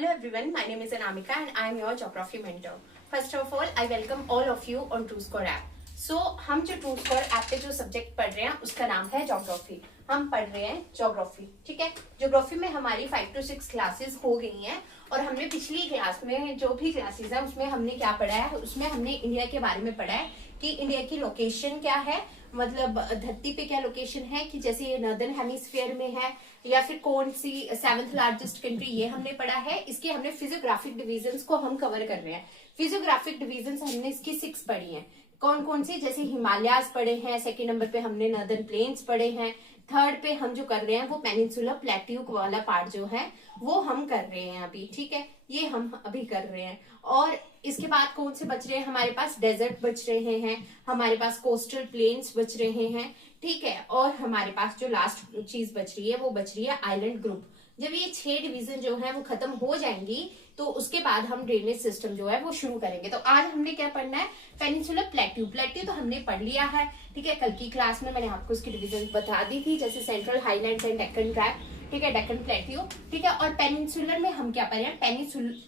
Hello everyone, my name is Anamika and I am your geography mentor. First of all, I welcome all of you on TrueScore app. So, हम जो TrueScore app पे जो subject पढ़ रहे हैं उसका नाम है ज्योग्राफी. हम पढ़ रहे हैं ज्योग्राफी, ठीक है. ज्योग्राफी में हमारी 5 to 6 क्लासेस हो गई हैं और हमने पिछली क्लास में जो भी क्लासेस है उसमें हमने क्या पढ़ा है, उसमें हमने इंडिया के बारे में पढ़ा है कि इंडिया की लोकेशन क्या है, मतलब धरती पे क्या लोकेशन है, कि जैसे ये नॉर्दर्न हेमिस्फीयर में है या फिर कौन सी 7th लार्जेस्ट कंट्री, ये हमने पढ़ा है. इसके हमने फिजियोग्राफिक डिविजन्स को हम कवर कर रहे हैं. फिजियोग्राफिक डिविजन्स हमने इसकी 6 पढ़ी हैं. कौन कौन सी, जैसे हिमालयाज पढ़े हैं, सेकेंड नंबर पे हमने नॉर्दर्न प्लेन्स पढ़े हैं, थर्ड पे हम जो कर रहे हैं वो पेनिनसुलर प्लेट्यू वाला पार्ट जो है वो हम कर रहे हैं अभी, ठीक है. ये हम अभी कर रहे हैं. और इसके बाद कौन से बच रहे हैं, हमारे पास डेजर्ट बच रहे हैं, हमारे पास कोस्टल प्लेन्स बच रहे हैं, ठीक है. और हमारे पास जो लास्ट चीज बच रही है वो बच रही है आइलैंड ग्रुप. जब ये 6 डिवीजन जो है वो खत्म हो जाएंगी तो उसके बाद हम ड्रेनेज सिस्टम जो है वो शुरू करेंगे. तो आज हमने क्या पढ़ना है, पेनिनसुलर प्लेट्यू. प्लेट्यू तो हमने पढ़ लिया है, ठीक है. कल की क्लास में मैंने आपको इसकी डिवीजन बता दी थी, जैसे central highlands and Deccan trap, ठीक है, डेक्कन प्लेट्यू, ठीक है. और पेनिनसुलर में हम क्या पढ़ रहे हैं,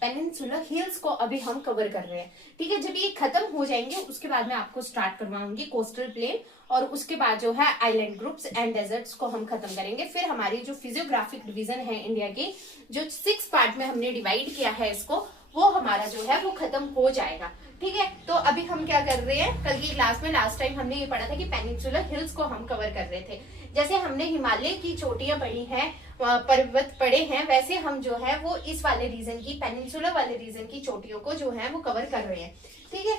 पेनिनसुलर हिल्स को अभी हम कवर कर रहे हैं, ठीक है. जब ये खत्म हो जाएंगे उसके बाद मैं आपको स्टार्ट करवाऊंगी कोस्टल प्लेन, और उसके बाद जो है आइलैंड ग्रुप्स एंड डेजर्ट्स को हम खत्म करेंगे. फिर हमारी जो फिजियोग्राफिक डिवीजन है इंडिया की, जो 6 पार्ट में हमने डिवाइड किया है इसको, वो हमारा जो है वो खत्म हो जाएगा, ठीक है. तो अभी हम क्या कर रहे हैं, कल की क्लास में लास्ट टाइम हमने ये पढ़ा था कि पेनिनसुलर हिल्स को हम कवर कर रहे थे. जैसे हमने हिमालय की चोटियां पढ़ी हैं, पर्वत पढ़े हैं, वैसे हम जो है वो इस वाले रीजन की, पेनिनसुलर वाले रीजन की चोटियों को जो है वो कवर कर रहे हैं, ठीक है.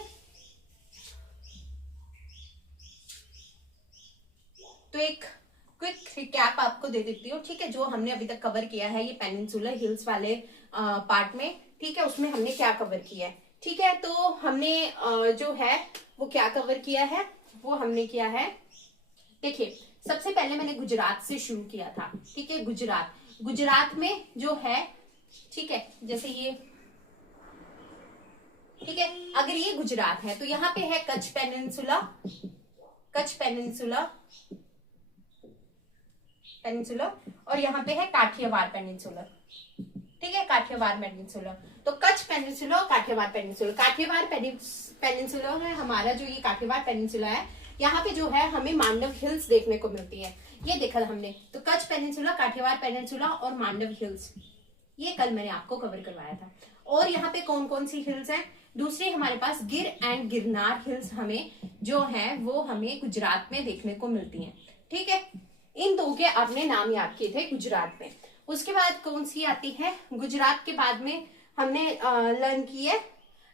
तो एक क्विक रिकैप आपको दे देती हूँ, ठीक है. जो हमने अभी तक कवर किया है ये पेनिनसुलर हिल्स वाले पार्ट में, ठीक है, उसमें हमने क्या कवर किया है, ठीक है. तो हमने जो है वो क्या कवर किया है, वो हमने किया है, देखिए. सबसे पहले मैंने गुजरात से शुरू किया था, ठीक है. गुजरात में जो है, ठीक है, जैसे ये, ठीक है, अगर ये गुजरात है तो यहाँ पे है कच्छ पेनिनसुला, और यहाँ पे है काठियावाड़ पेनिनसुला, ठीक है, काठियावाड़ पेनिनसुला. तो कच्छ पेनिनसुला और काठियावाड़ पेनिनसुला. काठियावाड़ पेनिनसुला है हमारा, जो ये काठियावाड़ पेनिनसुला है, यहाँ पे जो है हमें मांडव हिल्स देखने को मिलती है. ये देखा हमने, तो कच्छ पेनिनसुला, काठियावाड़ पेनिनसुला और मांडव हिल्स, ये कल मैंने आपको कवर करवाया था. और यहाँ पे कौन कौन सी हिल्स हैं, दूसरी हमारे पास गिर एंड गिरनार हिल्स हमें जो है वो हमें गुजरात में देखने को मिलती हैं, ठीक है. इन 2 के आपने नाम याद किए थे गुजरात में. उसके बाद कौन सी आती है, गुजरात के बाद में हमने लर्न की है,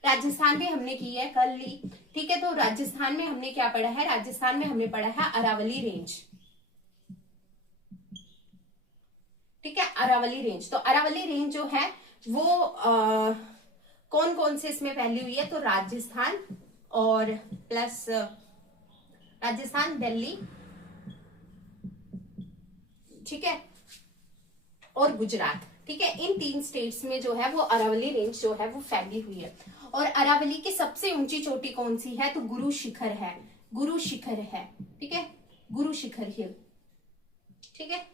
राजस्थान भी हमने की है, कल ली, ठीक है. तो राजस्थान में हमने क्या पढ़ा है, राजस्थान में हमने पढ़ा है अरावली रेंज, ठीक है, अरावली रेंज. तो अरावली रेंज जो है वो कौन कौन से इसमें फैली हुई है, तो राजस्थान और प्लस राजस्थान, दिल्ली, ठीक है, और गुजरात, ठीक है. इन 3 स्टेट्स में जो है वो अरावली रेंज जो है वो फैली हुई है. और अरावली की सबसे ऊंची चोटी कौन सी है, तो गुरु शिखर है, ठीक है, गुरु शिखर हिल, ठीक है,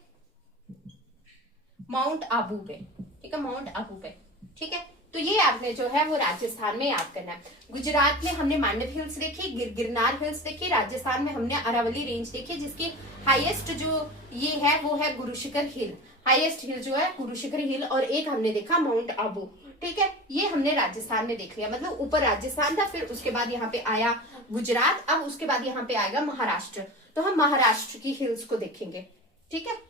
माउंट आबू पे, ठीक है, माउंट आबू पे, ठीक है. तो ये आपने जो है वो राजस्थान में याद करना है. गुजरात में हमने मांडव हिल्स देखी, गिरनार हिल्स देखी. राजस्थान में हमने अरावली रेंज देखी, जिसकी हाईएस्ट जो ये है वो है गुरु शिखर हिल, हाईएस्ट हिल जो है गुरु शिखर हिल. और एक हमने देखा माउंट आबू, ठीक है. ये हमने राजस्थान में देख लिया, मतलब ऊपर राजस्थान था, फिर उसके बाद यहाँ पे आया गुजरात, अब उसके बाद यहाँ पे आएगा महाराष्ट्र. तो हम महाराष्ट्र की हिल्स को देखेंगे, ठीक है.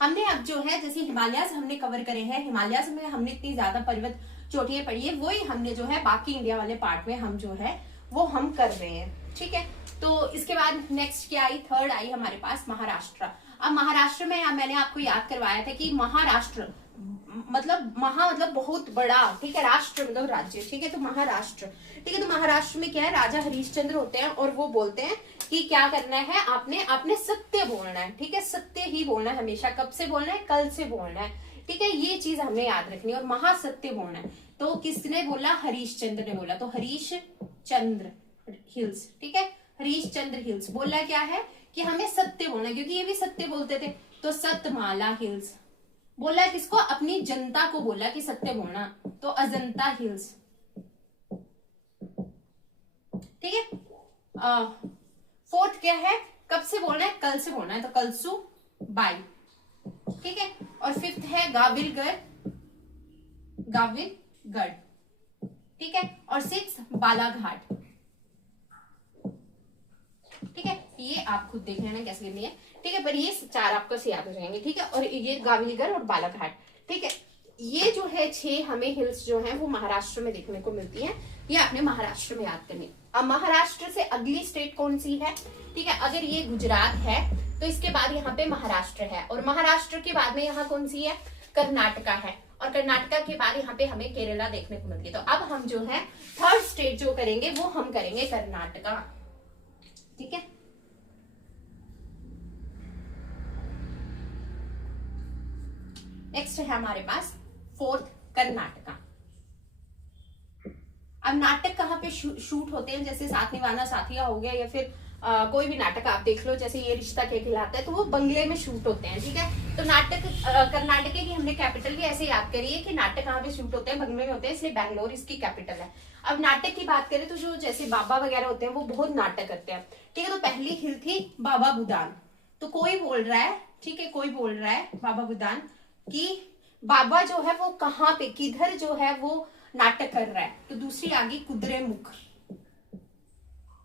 हमने अब जो है जैसे हिमालयाज हमने कवर करे हैं, हिमालयाज में हमने इतनी ज्यादा पर्वत चोटियां पढ़ी है, वही हमने जो है बाकी इंडिया वाले पार्ट में हम जो है वो हम कर रहे हैं, ठीक है. तो इसके बाद नेक्स्ट क्या आई, थर्ड आई हमारे पास महाराष्ट्र. अब महाराष्ट्र में मैंने आपको याद करवाया था कि महाराष्ट्र मतलब मतलब बहुत बड़ा, ठीक है, राष्ट्र मतलब राज्य, ठीक है. तो महाराष्ट्र, ठीक है. तो महाराष्ट्र में क्या है, राजा हरिश्चंद्र होते हैं और वो बोलते हैं कि क्या करना है, आपने सत्य बोलना है, ठीक है, सत्य ही बोलना है हमेशा. कब से बोलना है, कल से बोलना है, ठीक है. ये चीज हमें याद रखनी है. और महासत्य बोलना है. तो किसने बोला, हरिश्चंद्र ने बोला. तो हरिश्चंद्र हिल्स, ठीक है, हरिश्चंद्र हिल्स बोला क्या है कि हमें सत्य बोलना है, क्योंकि ये भी सत्य बोलते थे. तो सतमाला हिल्स, बोला है किसको? अपनी जनता को बोला कि सत्य बोलना, तो अजंता हिल्स। ठीक है। फोर्थ क्या है? कब से बोलना है? कल से बोलना है, तो कलसू बाई। ठीक है। और फिफ्थ है गाविलगढ़, गाविलगढ़। ठीक है। और सिक्स बालाघाट। ठीक है, ये आप खुद देख लेना कैसे लिखनी है। ठीक है, पर ये चार आपको से याद हो जाएंगे। ठीक है, और ये गाविलगढ़ और बालाघाट। ठीक है, ये जो है 6 हमें हिल्स जो है वो महाराष्ट्र में देखने को मिलती है। ये आपने महाराष्ट्र में याद करनी। अब महाराष्ट्र से अगली स्टेट कौन सी है? ठीक है, अगर ये गुजरात है तो इसके बाद यहाँ पे महाराष्ट्र है, और महाराष्ट्र के बाद में यहाँ कौन सी है? कर्नाटका है, और कर्नाटका के बाद यहाँ पे हमें केरला देखने को मिलती है। तो अब हम जो है थर्ड स्टेट जो करेंगे वो हम करेंगे कर्नाटका। ठीक है, नेक्स्ट है हमारे पास फोर्थ कर्नाटका। अब नाटक कहाँ पे शूट होते हैं? जैसे साथ निभाना साथिया हो गया, या फिर कोई भी नाटक आप देख लो, जैसे ये रिश्ता क्या कहलाता है, तो वो बंगले में शूट होते हैं। ठीक है, तो नाटक कर्नाटक की हमने कैपिटल भी ऐसे याद करी है कि नाटक कहाँ पे शूट होते हैं? बंगले में होते हैं, इसलिए बैंगलोर इसकी कैपिटल है। अब नाटक की बात करें तो जो जैसे बाबा वगैरह होते हैं वो बहुत नाटक करते हैं। ठीक है, तो पहली हिल थी बाबा बुदान। तो कोई बोल रहा है, ठीक है, कोई बोल रहा है बाबा बुदान कि बाबा जो है वो कहाँ पे, किधर जो है वो नाटक कर रहा है। तो दूसरी आ गई कुद्रेमुख,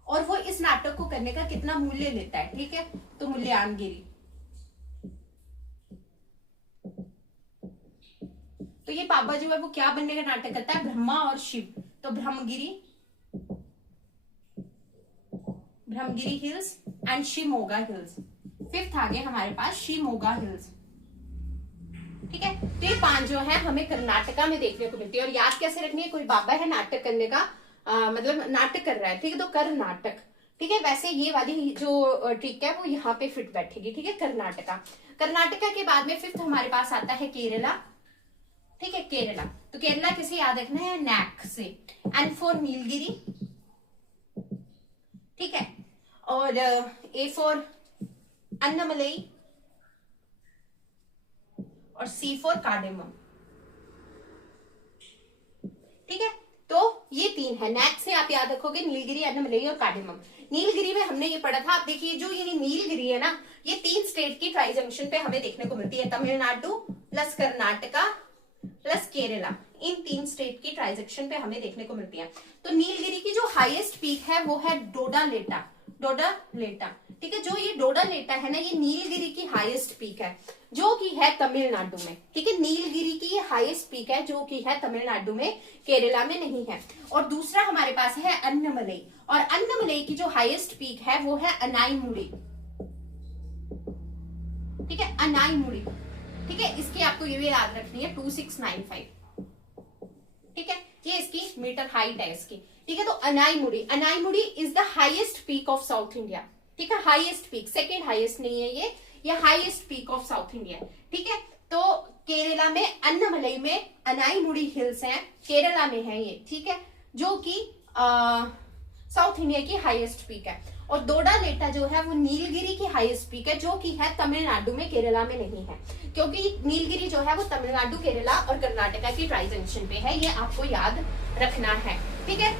और वो इस नाटक को करने का कितना मूल्य लेता है। ठीक है, तो मूल्यांगिरी। तो ये बाबा जो है वो क्या बनने का नाटक करता है? ब्रह्मा और शिव, तो Brahmagiri, Brahmagiri Hills and Shimoga Hills. Fifth आ गया हमारे पास शिमोगा हिल्स। ठीक है, तो ये 5 जो है हमें कर्नाटका में देखने को मिलती है। और याद कैसे रखनी है? कोई बाबा है नाटक करने का, मतलब नाटक कर रहा है, ठीक है, तो कर्नाटक। ठीक है, वैसे ये वाली जो ट्रिक है वो यहाँ पे फिट बैठेगी। ठीक है, कर्नाटका। कर्नाटका के बाद में फिफ्थ हमारे पास आता है केरला। ठीक है, केरला, तो केरला किसे याद रखना है? नैक से। And for Nilgiri. ठीक है, और ए फॉर अन्नमलई, और सी फॉर कार्डेमम। ठीक है, तो ये 3 है। नैक से आप याद रखोगे नीलगिरी, अन्नमलई और कार्डेमम। नीलगिरी में हमने ये पढ़ा था, आप देखिए जो ये नीलगिरी है ना, ये 3 स्टेट की ट्राई जंक्शन पे हमें देखने को मिलती है। तमिलनाडु प्लस कर्नाटका प्लस केरला, इन 3 स्टेट की ट्राई जंक्शन पे हमें देखने को मिलती है। तो नीलगिरी की जो हाईएस्ट पीक है वो है डोडालेटा, डोडालेटा। ठीक है, जो ये डोडालेटा है ना, ये नीलगिरी की हाईएस्ट पीक है जो कि है तमिलनाडु में। ठीक है, नीलगिरी की ये हाईएस्ट पीक है जो कि है तमिलनाडु में, केरला में नहीं है। और दूसरा हमारे पास है अन्नमलई, और अन्नमलई की जो हाईएस्ट पीक है वो है अनाईमुड़ी। ठीक है, अनाईमुड़ी। ठीक है, इसकी आपको ये भी याद रखनी है 2695। ठीक है, ये इसकी मीटर हाइट है इसकी। ठीक है, तो Anamudi, Anamudi is the highest peak of south India. ठीक है, हाईएस्ट पीक, सेकेंड हाईएस्ट नहीं है ये highest peak of south India. ठीक है, तो केरला में अन्नमलई में अनाईमुड़ी हिल्स हैं, केरला में है ये। ठीक है, जो कि साउथ इंडिया की हाईएस्ट पीक है। और डोडालेटा जो है वो नीलगिरी की हाईएस्ट पीक है जो कि है तमिलनाडु में, केरला में नहीं है, क्योंकि नीलगिरी जो है वो तमिलनाडु, केरला और कर्नाटका की ट्राई जंक्शन पे है। ये आपको याद रखना है। ठीक है,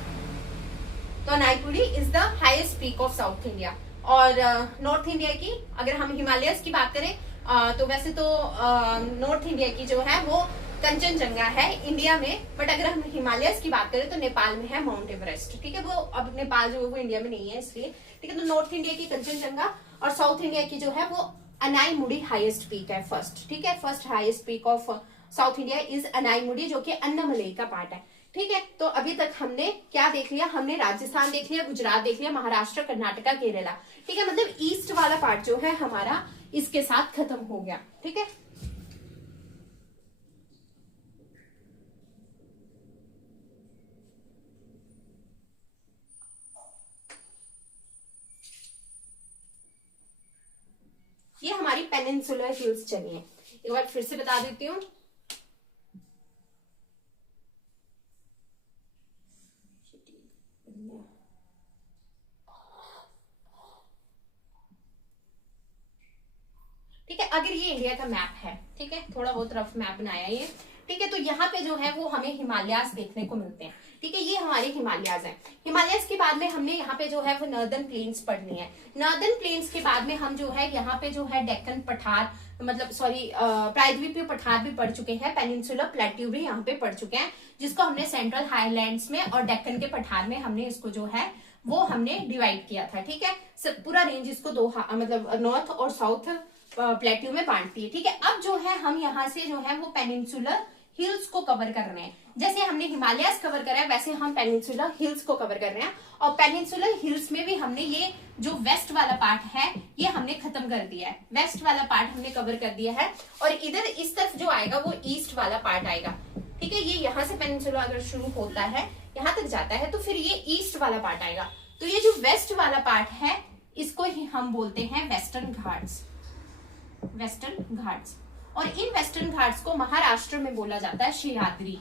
तो Anamudi is the highest peak of south India. और नॉर्थ इंडिया की अगर हम हिमालयस की बात करें, तो वैसे तो नॉर्थ इंडिया की जो है वो कंचनजंगा है इंडिया में, बट अगर हम हिमालयस की बात करें तो नेपाल में है माउंट एवरेस्ट। ठीक है, वो अब नेपाल जो है वो इंडिया में नहीं है इसलिए। ठीक है, तो नॉर्थ इंडिया की कंचनजंगा, और साउथ इंडिया की जो है वो अनाईमुड़ी हाईएस्ट पीक है फर्स्ट। ठीक है, first highest peak of south India is Anamudi, जो कि अन्नमलई का पार्ट है। ठीक है, तो अभी तक हमने क्या देख लिया? हमने राजस्थान देख लिया, गुजरात देख लिया, महाराष्ट्र, कर्नाटका, केरला। ठीक है, मतलब ईस्ट वाला पार्ट जो है हमारा इसके साथ खत्म हो गया। ठीक है, ये हमारी पेनिनसुलर हिल्स चली है। एक बार फिर से बता देती हूँ। ठीक है, अगर ये इंडिया का मैप है, ठीक है, थोड़ा बहुत रफ मैप बनाया ये, ठीक है, तो यहाँ पे जो है वो हमें हिमालयाज देखने को मिलते हैं, ठीक है, ये हमारे हिमालयाज हैं। हिमालयाज के बाद में हमने यहाँ पे जो है वो नॉर्दर्न प्लेन्स पढ़नी है। नॉर्दर्न प्लेन्स के बाद में हम जो है यहाँ पे जो है डेक्कन पठार, मतलब सॉरी प्रायद्वीपीय पठार भी पढ़ चुके हैं, पेनिनसुलर प्लेट्यू भी यहाँ पे पढ़ चुके हैं, जिसको हमने सेंट्रल हाईलैंड्स में और डेक्कन के पठार में हमने इसको जो है वो हमने डिवाइड किया था, ठीक है। पूरा रेंज इसको दो मतलब नॉर्थ और साउथ प्लेट्यू में बांटती है, ठीक है। अब जो है हम यहाँ से जो है वो पेनिनसुलर हिल्स को कवर कर रहे हैं। जैसे हमने हिमालयास कवर करा है वैसे हम पेनिनसुलर हिल्स को कवर कर रहे हैं, और पेनिनसुलर हिल्स में भी हमने ये जो वेस्ट वाला पार्ट है ये हमने खत्म कर दिया है, वेस्ट वाला पार्ट हमने कवर कर दिया है, और इधर इस तरफ जो आएगा वो ईस्ट वाला पार्ट आएगा, ठीक है। ये यहाँ से पेनिनसुलर अगर शुरू होता है यहाँ तक जाता है तो फिर ये ईस्ट वाला पार्ट आएगा। तो ये जो वेस्ट वाला पार्ट है इसको ही हम बोलते हैं वेस्टर्न घाट्स, वेस्टर्न घाट्स। और इन वेस्टर्न घाट्स को महाराष्ट्र में बोला जाता है सह्याद्री,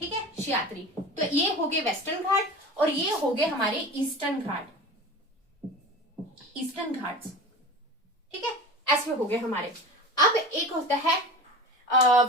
ठीक है, सह्याद्री। तो ये हो गए वेस्टर्न घाट और ये हो गए हमारे ईस्टर्न घाट, ईस्टर्न घाट्स, ठीक है, ऐसे हो गए हमारे। अब एक होता है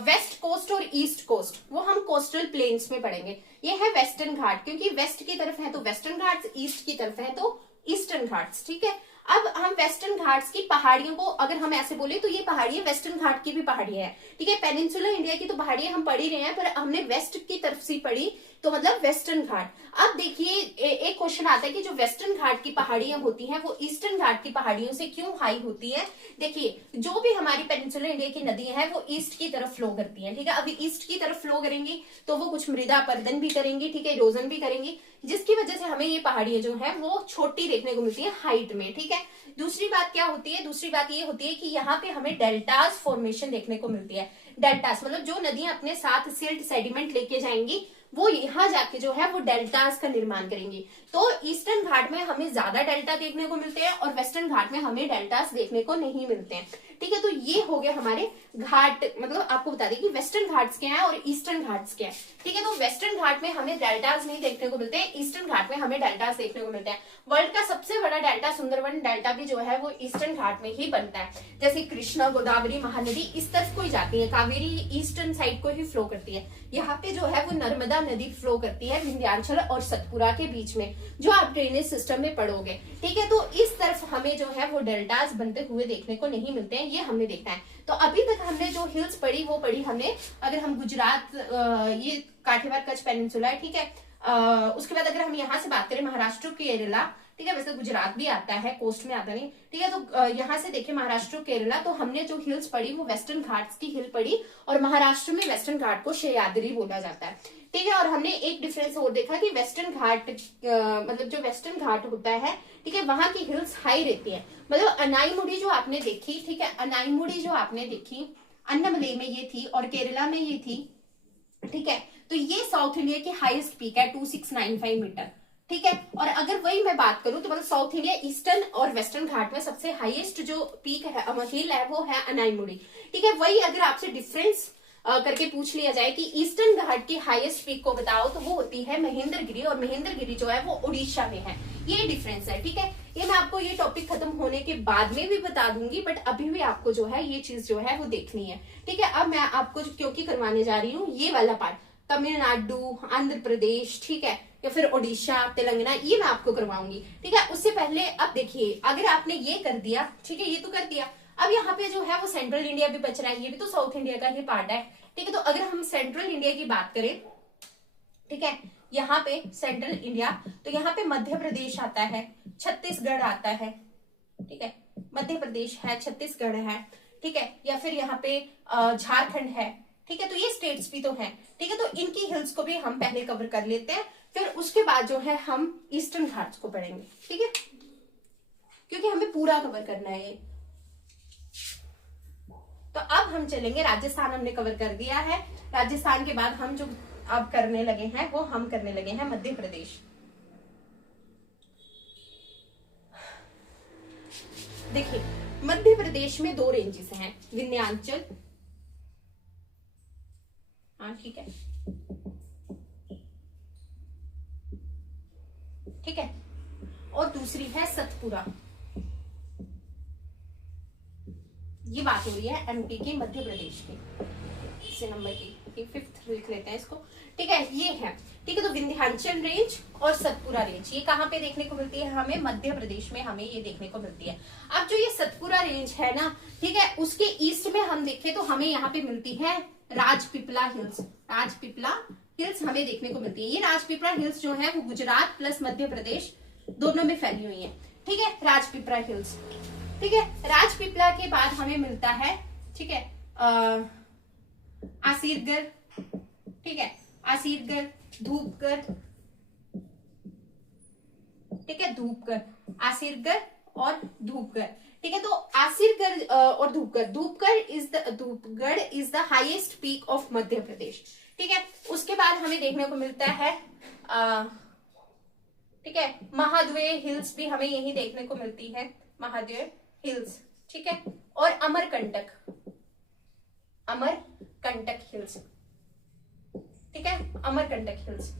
वेस्ट कोस्ट और ईस्ट कोस्ट, वो हम कोस्टल प्लेन्स में पढ़ेंगे। ये है वेस्टर्न घाट, क्योंकि वेस्ट की तरफ है तो वेस्टर्न घाट्स, ईस्ट की तरफ है तो ईस्टर्न घाट्स, ठीक है। अब हम वेस्टर्न घाट्स की पहाड़ियों को अगर हम ऐसे बोले तो ये पहाड़ियां वेस्टर्न घाट की भी पहाड़ियां हैं, ठीक है। पेनिनसुलर इंडिया की तो पहाड़ियां हम पढ़ ही रहे हैं, पर हमने वेस्ट की तरफ से पढ़ी तो मतलब वेस्टर्न घाट। अब देखिए एक क्वेश्चन आता है कि जो वेस्टर्न घाट की पहाड़ियां होती हैं वो ईस्टर्न घाट की पहाड़ियों से क्यों हाई होती है। देखिए जो भी हमारी पेनिनसुलर इंडिया की नदियां हैं वो ईस्ट की तरफ फ्लो करती हैं, ठीक है। अभी ईस्ट की तरफ फ्लो करेंगी तो वो कुछ मृदा अपरदन भी करेंगी, ठीक है, इरोजन भी करेंगी, जिसकी वजह से हमें ये पहाड़ियां जो है वो छोटी देखने को मिलती है हाइट में, ठीक है। दूसरी बात क्या होती है, दूसरी बात ये होती है कि यहाँ पे हमें डेल्टास फॉर्मेशन देखने को मिलती है। डेल्टास मतलब जो नदियां अपने साथ सिल्ट सेडिमेंट लेके जाएंगी वो यहाँ जाके जो है वो डेल्टास का निर्माण करेंगी। तो ईस्टर्न घाट में हमें ज्यादा डेल्टा देखने को मिलते हैं और वेस्टर्न घाट में हमें डेल्टास देखने को नहीं मिलते हैं, ठीक है। तो ये हो गया हमारे घाट, मतलब आपको बता दें कि वेस्टर्न घाट्स क्या है और ईस्टर्न घाट्स क्या है, ठीक है। तो वेस्टर्न घाट में हमें डेल्टास नहीं देखने को मिलते हैं, ईस्टर्न घाट में हमें डेल्टास देखने को मिलते हैं। वर्ल्ड का सबसे बड़ा डेल्टा सुंदरबन डेल्टा भी जो है वो ईस्टर्न घाट में ही बनता है। जैसे कृष्णा, गोदावरी, महानदी इस तरफ को ही जाती है, कावेरी ईस्टर्न साइड को ही फ्लो करती है। यहाँ पे जो है वो नर्मदा नदी फ्लो करती है विंध्याचल और सतपुरा के बीच में, जो आप ड्रेनेज सिस्टम में पढ़ोगे, ठीक है। तो इस तरफ हमें जो है वो डेल्टास बनते हुए देखने को नहीं मिलते हैं, ये हमने देखना है। तो अभी तक हमने जो हिल्स पढ़ी वो पढ़ी हमने, अगर हम गुजरात, ये काठियावाड़ कच्छ पेनिनसुला है, ठीक है। उसके बाद अगर हम यहाँ से बात करें महाराष्ट्र, केरला, ठीक है, वैसे गुजरात भी आता है, कोस्ट में आता नहीं, ठीक है। तो यहाँ से देखिए महाराष्ट्र, केरला, तो हमने जो हिल्स पढ़ी वो वेस्टर्न घाट्स की हिल पढ़ी, और महाराष्ट्र में वेस्टर्न घाट को सह्याद्री बोला जाता है, ठीक है। और हमने एक डिफरेंस और देखा कि वेस्टर्न घाट मतलब जो वेस्टर्न घाट होता है, ठीक है, वहां की हिल्स हाई रहती है। मतलब अनाईमुड़ी जो आपने देखी, ठीक है, अनाईमुड़ी जो आपने देखी अन्नमलई में ये थी और केरला में ये थी, ठीक है। तो ये साउथ इंडिया की हाईएस्ट पीक है 2695 मीटर, ठीक है। और अगर वही मैं बात करूं तो मतलब साउथ इंडिया ईस्टर्न और वेस्टर्न घाट में सबसे हाईएस्ट जो पीक है हिल है वो है अनाईमुड़ी, ठीक है। वही अगर आपसे डिफरेंस करके पूछ लिया जाए कि ईस्टर्न घाट की हाईएस्ट पीक को बताओ तो वो होती है महेंद्रगिरी, और महेंद्रगिरी जो है वो उड़ीसा में है। ये डिफरेंस है, ठीक है। ये मैं आपको ये टॉपिक खत्म होने के बाद में भी बता दूंगी, बट अभी भी आपको जो है ये चीज जो है वो देखनी है, ठीक है। अब मैं आपको क्योंकि करवाने जा रही हूँ ये वाला पार्ट, तमिलनाडु, आंध्र प्रदेश, ठीक है, या फिर ओडिशा, तेलंगाना, ये मैं आपको करवाऊंगी, ठीक है। उससे पहले अब देखिए अगर आपने ये कर दिया, ठीक है, ये तो कर दिया, अब यहाँ पे जो है वो सेंट्रल इंडिया भी बच रहा है, ये भी तो साउथ इंडिया का ही पार्ट है, ठीक है। तो अगर हम सेंट्रल इंडिया की बात करें, ठीक है, यहाँ पे सेंट्रल इंडिया, तो यहाँ पे मध्य प्रदेश आता है, छत्तीसगढ़ आता है, ठीक है, मध्य प्रदेश है, छत्तीसगढ़ है, ठीक है, या फिर यहाँ पे झारखंड है, ठीक है। तो ये स्टेट्स भी तो हैं, ठीक है। तो इनकी हिल्स को भी हम पहले कवर कर लेते हैं, फिर उसके बाद जो है हम ईस्टर्न घाट्स को पढ़ेंगे, ठीक है, क्योंकि हमें पूरा कवर करना है ये। तो अब हम चलेंगे, राजस्थान हमने कवर कर दिया है, राजस्थान के बाद हम जो अब करने लगे हैं वो हम करने लगे हैं मध्य प्रदेश। देखिए मध्य प्रदेश में दो रेंजेस हैं, विंध्याचल, हाँ ठीक है, ठीक है, और दूसरी है सतपुरा, ये बात हो रही है एमपी की, मध्य प्रदेश की, इसे नंबर की 5th लिख लेते हैं इसको, ठीक है। ये है, ठीक है। तो विंध्याचल रेंज और सतपुरा रेंज ये कहाँ पे देखने को मिलती है हमें? मध्य प्रदेश में हमें ये देखने को मिलती है। अब जो ये सतपुरा रेंज है ना, ठीक है, उसके ईस्ट में हम देखें तो हमें यहाँ पे मिलती है राजपीपला हिल्स। राजपीपला हिल्स हमें देखने को मिलती है। ये राजपीपला हिल्स जो है वो गुजरात प्लस मध्य प्रदेश दोनों में फैली हुई है, ठीक है, राजपीपला हिल्स, ठीक है। राजपीपला के बाद हमें मिलता है, ठीक है, आसीरगढ़, ठीक है, आसीरगढ़, धूपगढ़, ठीक है, धूपगढ़, आसीरगढ़ और धूपगढ़, ठीक है। तो आसीरगढ़ और Dhupgarh, Dhupgarh is the highest peak of Madhya Pradesh, ठीक है। उसके बाद हमें देखने को मिलता है ठीक है, महाद्वेय हिल्स भी हमें यही देखने को मिलती है, महाद्वेय हिल्स, ठीक है, और अमरकंटक, अमरकंटक हिल्स, ठीक है, अमरकंटक हिल्स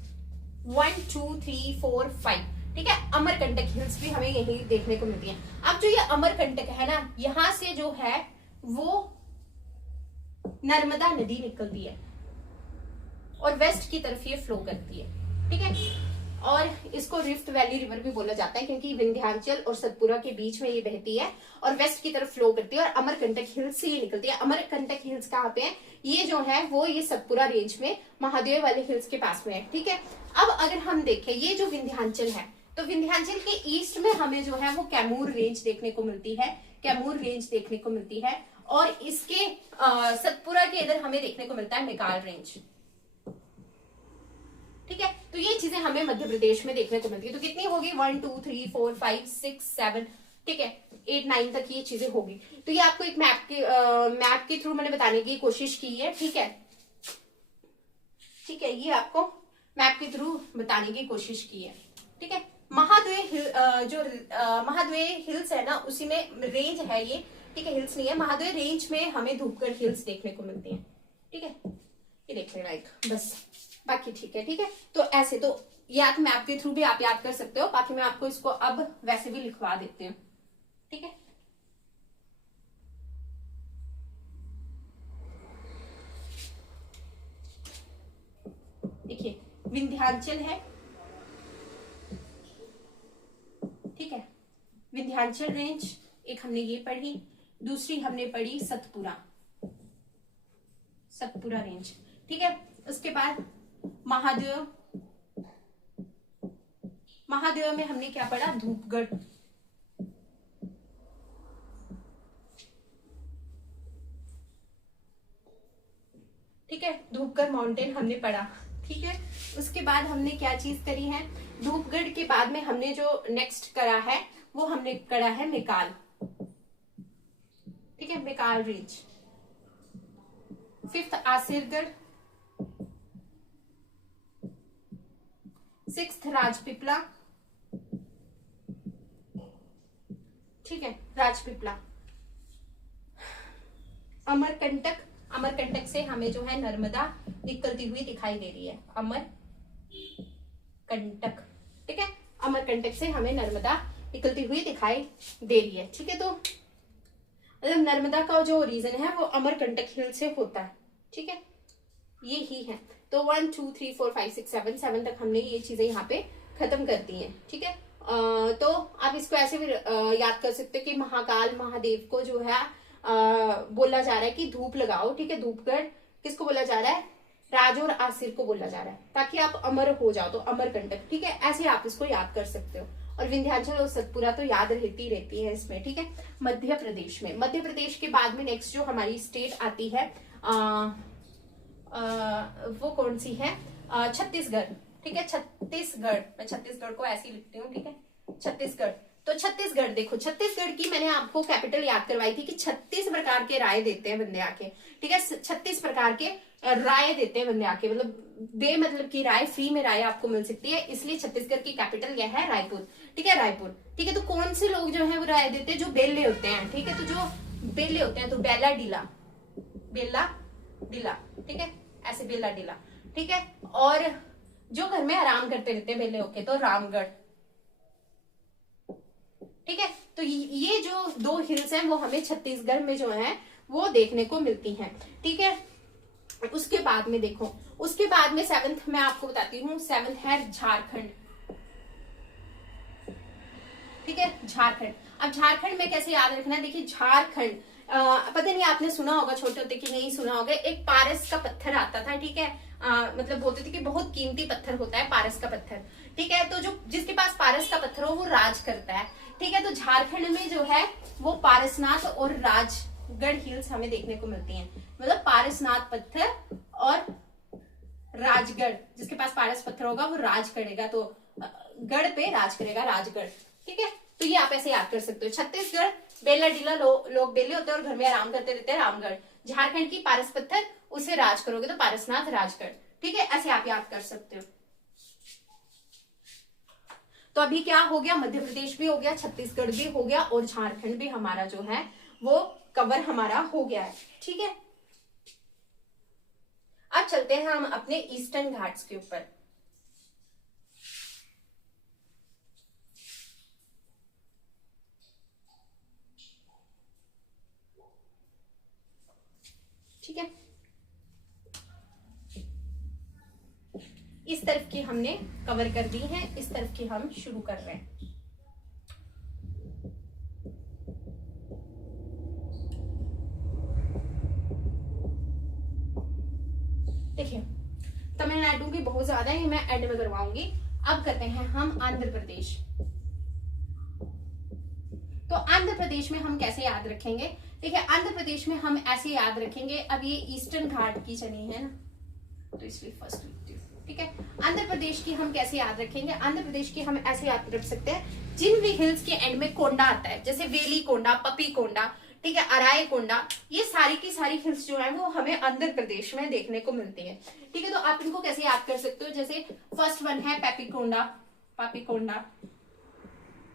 1 2 3 4 5, ठीक है। अमरकंटक हिल्स भी हमें यही देखने को मिलती है। अब जो ये अमरकंटक है ना, यहां से जो है वो नर्मदा नदी निकलती है और वेस्ट की तरफ ये फ्लो करती है, ठीक है। और इसको रिफ्ट वैली रिवर भी बोला जाता है क्योंकि विंध्याचल और सतपुरा के बीच में ये बहती है और वेस्ट की तरफ फ्लो करती है और अमरकंटक हिल्स से ये निकलती है। अमरकंटक हिल्स कहाँ पे है? ये जो है वो ये सतपुरा रेंज में महादेव वाले हिल्स के पास में है, ठीक है। अब अगर हम देखें ये जो विंध्याचल है, तो विंध्याचल के ईस्ट में हमें जो है वो कैमूर रेंज देखने को मिलती है, कैमूर रेंज देखने को मिलती है। और इसके सतपुरा के इधर हमें देखने को मिलता है मेकाल रेंज, ठीक है। तो ये चीजें हमें मध्य प्रदेश में देखने को मिलती है। तो कितनी होगी? 1 2 3 4 5 6 7, ठीक है, 8 9 तक ये चीजें होगी। तो ये आपको एक मैप के थ्रू मैंने बताने की कोशिश की है, ठीक है, ठीक है, ये आपको मैप के थ्रू बताने की कोशिश की है, ठीक है। महाद्वेय हिल्स है ना, उसी में रेंज है ये, ठीक है, हिल्स नहीं है। महाद्वेय रेंज में हमें धूपगढ़ हिल्स देखने को मिलती है, ठीक है, ये देख लेना एक बस, बाकी ठीक है, ठीक है। तो ऐसे तो याद मैप के थ्रू भी आप याद कर सकते हो, बाकी मैं आपको इसको अब वैसे भी लिखवा देती हूँ, ठीक है। देखिए विंध्याचल है, ठीक है, विंध्याचल रेंज एक हमने ये पढ़ी, दूसरी हमने पढ़ी सतपुरा, सतपुरा रेंज, ठीक है। उसके बाद महादेव, महादेव में हमने क्या पढ़ा? धूपगढ़, ठीक है, धूपगढ़ माउंटेन हमने पढ़ा, ठीक है। उसके बाद हमने क्या चीज करी है? धूपगढ़ के बाद में हमने जो नेक्स्ट करा है वो हमने करा है मेकाल, ठीक है, Maikal range. 5th आसिरगढ़, 6th Rajpipla, ठीक है, राजपीपला। अमरकंटक, अमरकंटक से हमें जो है नर्मदा निकलती हुई दिखाई दे रही है, अमरकंटक, ठीक है, अमरकंटक से हमें नर्मदा निकलती हुई दिखाई दे रही है, ठीक है। तो मतलब नर्मदा का जो रीजन है वो अमरकंटक हिल से होता है, ठीक है, ये ही है। तो 1 2 3 4 5 6 7 तक हमने ये चीजें यहाँ पे खत्म कर दी हैं, ठीक है। तो आप इसको ऐसे भी याद कर सकते हो कि महाकाल महादेव को जो है बोला जा रहा है कि धूप लगाओ, ठीक है। धूपगढ़ किसको बोला जा रहा है? राज और आसिर को बोला जा रहा है, ताकि आप अमर हो जाओ, तो अमरकंटक, ठीक है, ऐसे आप इसको याद कर सकते हो। और विंध्याचल और सतपुरा तो याद रहती है इसमें, ठीक है। मध्य प्रदेश में, मध्य प्रदेश के बाद में नेक्स्ट जो हमारी स्टेट आती है वो कौन सी है? छत्तीसगढ़, ठीक है, छत्तीसगढ़, मैं छत्तीसगढ़ को ऐसे ही लिखती हूँ, ठीक है, छत्तीसगढ़। तो छत्तीसगढ़ देखो, छत्तीसगढ़ की मैंने आपको कैपिटल याद करवाई थी कि 36 प्रकार के राय देते हैं बंदे आके, ठीक है, 36 प्रकार के राय देते हैं बंदे आके, मतलब बे मतलब की राय, फ्री में राय आपको मिल सकती है, इसलिए छत्तीसगढ़ की कैपिटल यह है रायपुर, ठीक है, रायपुर, ठीक है। तो कौन से लोग जो है वो राय देते हैं? जो बेले होते हैं, ठीक है, तो जो बेले होते हैं, तो बेला डीला, बेला डीला, ठीक है, ऐसे बेला डीला, ठीक है। और जो घर में आराम करते रहते हैं बेले होके, तो रामगढ़, ठीक है, तो ये जो दो हिल्स हैं वो हमें छत्तीसगढ़ में जो है वो देखने को मिलती हैं। ठीक है, उसके बाद में देखो, उसके बाद में 7th मैं आपको बताती हूँ। 7th है झारखंड। ठीक है, झारखंड। अब झारखंड में कैसे याद रखना है, देखिए झारखंड, पता नहीं आपने सुना होगा छोटे होते कि नहीं सुना होगा, एक पारस का पत्थर आता था। ठीक है, मतलब बोलते थे कि बहुत कीमती पत्थर होता है पारस का पत्थर। ठीक है, तो जो जिसके पास पारस का पत्थर हो वो राज करता है। ठीक है, तो झारखंड में जो है वो पारसनाथ और राजगढ़ हिल्स हमें देखने को मिलती हैं। मतलब पारसनाथ पत्थर और राजगढ़, जिसके पास पारस पत्थर होगा वो राज करेगा, तो गढ़ पे राज करेगा, राजगढ़। ठीक है, तो ये आप ऐसे याद कर सकते हो। छत्तीसगढ़ बेला डीला लोग बेले होते हैं और घर में आराम करते रहते हैं, रामगढ़। झारखंड की पारस पत्थर, उसे राज करोगे तो पारसनाथ राजगढ़। ठीक है, ऐसे आप याद कर सकते हो। तो अभी क्या हो गया, मध्य प्रदेश भी हो गया, छत्तीसगढ़ भी हो गया और झारखंड भी हमारा जो है वो कवर हमारा हो गया है। ठीक है, अब चलते हैं हम अपने ईस्टर्न घाट्स के ऊपर। ठीक है, इस तरफ की हमने कवर कर दी है, इस तरफ की हम शुरू कर रहे हैं। देखिए, तमिलनाडु की बहुत ज्यादा है, मैं एंड में करवाऊंगी। अब करते हैं हम आंध्र प्रदेश। तो आंध्र प्रदेश में हम कैसे याद रखेंगे, देखिए आंध्र प्रदेश में हम ऐसे याद रखेंगे। अब ये ईस्टर्न घाट की चली है ना, तो इसलिए फर्स्ट लिखती हूँ। ठीक है, आंध्र प्रदेश की हम कैसे याद रखेंगे, आंध्र प्रदेश की हम ऐसे याद रख सकते हैं, जिन भी हिल्स के एंड में कोंडा आता है, जैसे वेली कोंडा, पपी कोंडा, ठीक है, अराय कोंडा, ये सारी की सारी हिल्स जो है वो हमें आंध्र प्रदेश में देखने को मिलती है। ठीक है, तो आप इनको कैसे याद कर सकते हो, जैसे फर्स्ट वन है पेपीकोंडा, पापीकोंडा,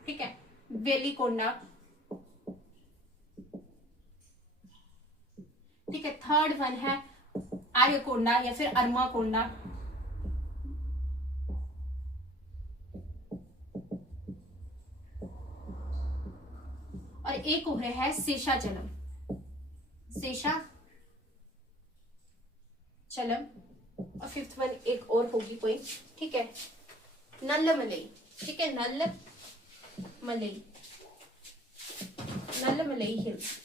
ठीक है, वेली कोंडा, ठीक है, थर्ड वन है आर्यकोंडा या फिर अरमा कोंडा, और एक और है शेषाचलम, शेषाचलम, और फिफ्थ वन एक और होगी कोई, ठीक है, नल्लमलई। ठीक है, नल्लमलई, नल्लमलई हिल्स।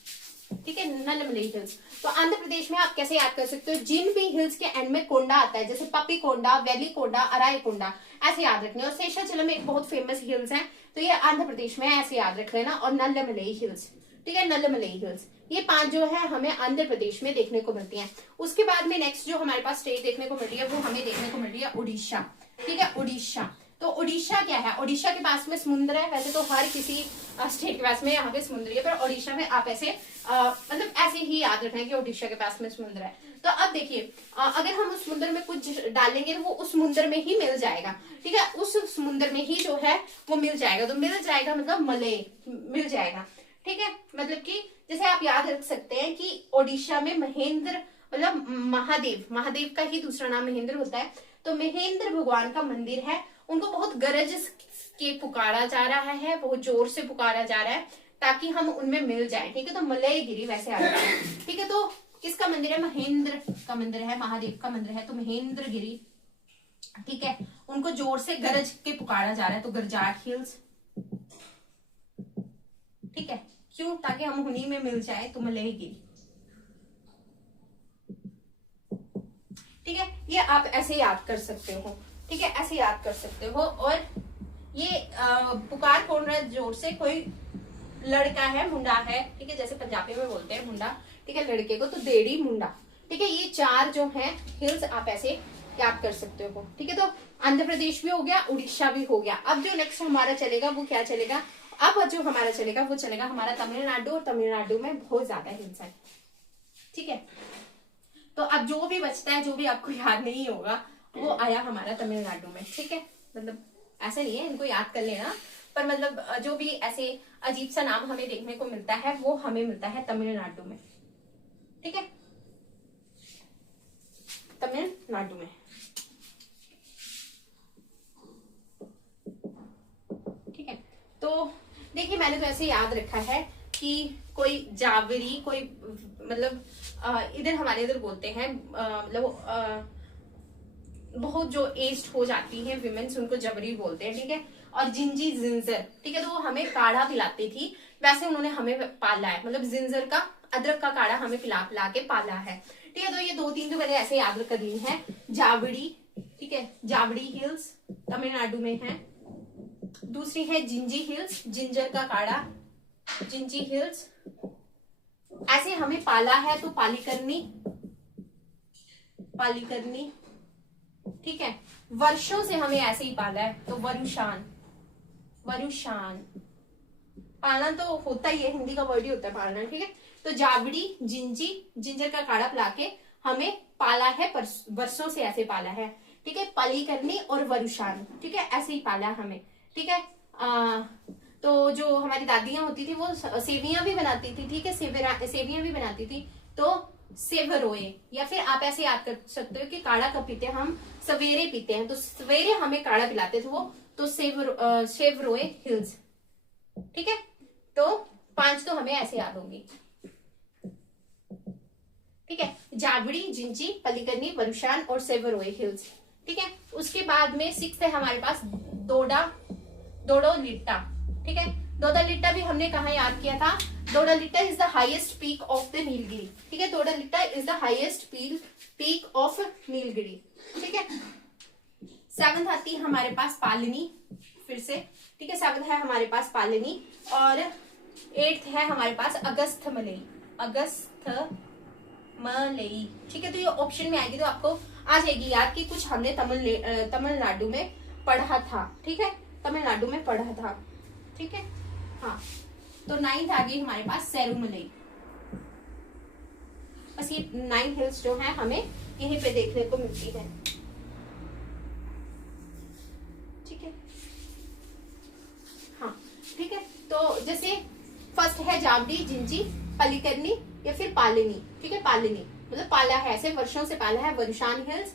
ठीक है, नल्लमलई हिल्स। तो आंध्र प्रदेश में आप कैसे याद कर सकते हो, जिन भी हिल्स के एंड में कोंडा आता है, जैसे पपी कोंडा, वैली कोंडा, अराई कोंडा, ऐसे याद रखने। और शेषाचलम एक बहुत फेमस हिल्स है, तो ये आंध्र प्रदेश में ऐसे याद रख लेना। और नल्लमलई हिल्स, ठीक है, नल्लमलई हिल्स, ये 5 जो है हमें आंध्र प्रदेश में देखने को मिलती हैं। उसके बाद में नेक्स्ट जो हमारे पास स्टेट देखने को मिल रही है वो हमें देखने को मिल रही है उड़ीसा। ठीक है, उड़ीसा। तो उड़ीसा क्या है, उड़ीसा के पास में समुद्र है। वैसे तो हर किसी स्टेट के पास में यहाँ पे समुद्र है, पर उड़ीसा में आप ऐसे मतलब ऐसे ही याद रखना है कि उड़ीसा के पास में समुद्र है। तो अब देखिए, अगर हम उस समुद्र में कुछ डालेंगे तो वो उस समुद्र में ही मिल जाएगा। ठीक है, उस समुद्र में ही जो है वो मिल जाएगा। तो मिल जाएगा मतलब मलय मिल जाएगा। ठीक है, मतलब कि जैसे आप याद रख सकते हैं कि ओडिशा में महेंद्र मतलब महादेव का ही दूसरा नाम महेंद्र होता है। तो महेंद्र भगवान का मंदिर है, उनको बहुत गरज के पुकारा जा रहा है, बहुत जोर से पुकारा जा रहा है ताकि हम उनमें मिल जाए। ठीक है, तो मलयगिरी वैसे आ रहा है। ठीक है, तो किसका मंदिर है, महेंद्र का मंदिर है, महादेव का मंदिर है, तो महेंद्र गिरी। ठीक है, उनको जोर से गरज के पुकारा जा रहा है, तो गरजाट हिल्स। ठीक है, क्यों, ताकि हम उन्हीं में मिल जाए, तो मलयगिरी। ठीक है, ये आप ऐसे याद कर सकते हो। ठीक है, ऐसे याद कर सकते हो। और ये पुकार कौन रहा है जोर से, कोई लड़का है, मुंडा है। ठीक है, जैसे पंजाबी में बोलते हैं मुंडा। ठीक है, लड़के को तो देड़ी मुंडा। ठीक है, ये 4 जो है हिल्स आप ऐसे याद कर सकते हो। ठीक है, तो आंध्र प्रदेश भी हो गया, उड़ीसा भी हो गया। अब जो नेक्स्ट हमारा चलेगा वो क्या चलेगा, अब जो हमारा चलेगा वो चलेगा हमारा तमिलनाडु। और तमिलनाडु में बहुत ज्यादा हिल्स है। ठीक है, तो अब जो भी बचता है, जो भी आपको याद नहीं होगा, वो आया हमारा तमिलनाडु में। ठीक है, मतलब ऐसा नहीं है, इनको याद कर लेना, पर मतलब जो भी ऐसे अजीब सा नाम हमें देखने को मिलता है वो हमें मिलता है तमिलनाडु में। ठीक है, तमिलनाडु में। ठीक है, तो देखिए मैंने तो ऐसे याद रखा है कि कोई जावरी, कोई मतलब इधर हमारे इधर बोलते हैं मतलब बहुत जो एज्ड हो जाती है विमेन्स उनको जबरी बोलते हैं, ठीक है। और जिंजी जिंजर, ठीक है, तो वो हमें काढ़ा पिलाती थी, वैसे उन्होंने हमें पाला है, मतलब जिंजर का, अदरक का काढ़ा हमें पिला पिला के पाला है, ठीक है। तो ये 2-3 तो मैंने ऐसे याद कर ली है। जावड़ी, ठीक है, जावड़ी हिल्स तमिलनाडु में है। दूसरी है जिंजी हिल्स, जिंजर का काढ़ा, जिंजी हिल्स। ऐसे हमें पाला है तो पालीकरनी, पालीकरनी, ठीक है। वर्षों से हमें ऐसे ही पाला है तो वरुशान, वरुशान। पालना तो होता ही है, हिंदी का वर्ड ही होता है पालना, ठीक है। तो जावड़ी, जिंजी, जिंजर का काढ़ा पिला के हमें पाला है, वर्षों से ऐसे पाला है, ठीक है। पालीकरनी और वरुशान, ठीक है, ऐसे ही पाला है हमें, ठीक है। तो जो हमारी दादियां होती थी वो सेवियां भी बनाती थी, ठीक है, सेवियां भी बनाती थी। तो सेवरोए, या फिर आप ऐसे याद कर सकते हो कि काढ़ा कब पीते हैं हम, सवेरे पीते हैं, तो सवेरे हमें काढ़ा पिलाते थे वो, तो सेवरोए हिल्स, ठीक है। तो 5 तो हमें ऐसे याद होंगी, ठीक है। जावड़ी, जिंजी, पालीकरनी, वरुशान और सेवरोए हिल्स, ठीक है। उसके बाद में 6 है हमारे पास डोडा, डोडोलिट्टा, ठीक है। डोडोलिट्टा भी हमने कहा याद किया था, Doddabetta is the highest peak of the Nilgiri, ठीक है। Doddabetta is the highest peak of Nilgiri, ठीक है। 7 आती है हमारे पास पालिनी, फिर से, ठीक है, 7 है हमारे पास पालिनी। और 8 है हमारे पास अगस्थमलई, अगस्थमलई, ठीक है। तो ये ऑप्शन में आएगी तो आपको आ जाएगी याद कि कुछ हमने तमिलनाडु में पढ़ा था, ठीक है, तमिलनाडु में पढ़ा था, ठीक है। हाँ, तो 9th आ गई हमारे पास सेरुमलई। बस ये 9 हिल्स जो है हमें यहीं पे देखने को मिलती है, ठीक है। हाँ, ठीक है। तो जैसे फर्स्ट है जावड़ी, जिंजी, पालीकरनी या फिर पालिनी, ठीक है, पालिनी मतलब पाला है, ऐसे वर्षों से पाला है। वरुशान हिल्स,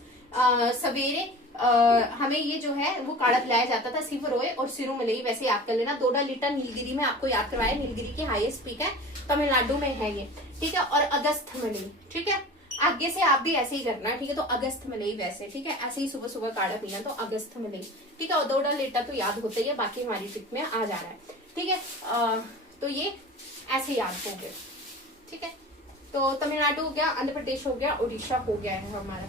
सवेरे हमें ये जो है वो काढ़ा पिलाया जाता था, सिवरोए और सिरुमलई वैसे याद कर लेना। डोडालिट्टा नीलगिरी में आपको याद करवाया, नीलगिरी की हाईएस्ट पीक है, तमिलनाडु में है ये, ठीक है। और अगस्थमलई, ठीक है, आगे से आप भी ऐसे ही करना, ठीक है। तो अगस्थमलई वैसे, ठीक है, ऐसे ही सुबह सुबह काढ़ा पीना, तो अगस्थमलई, ठीक है। और डोडालिट्टा तो याद होता ही है, बाकी हमारी टिक में आ जा रहा है, ठीक है। तो ये ऐसे याद हो गए, ठीक है। तो तमिलनाडु हो गया, आंध्र प्रदेश हो गया, उड़ीसा हो गया है हमारा,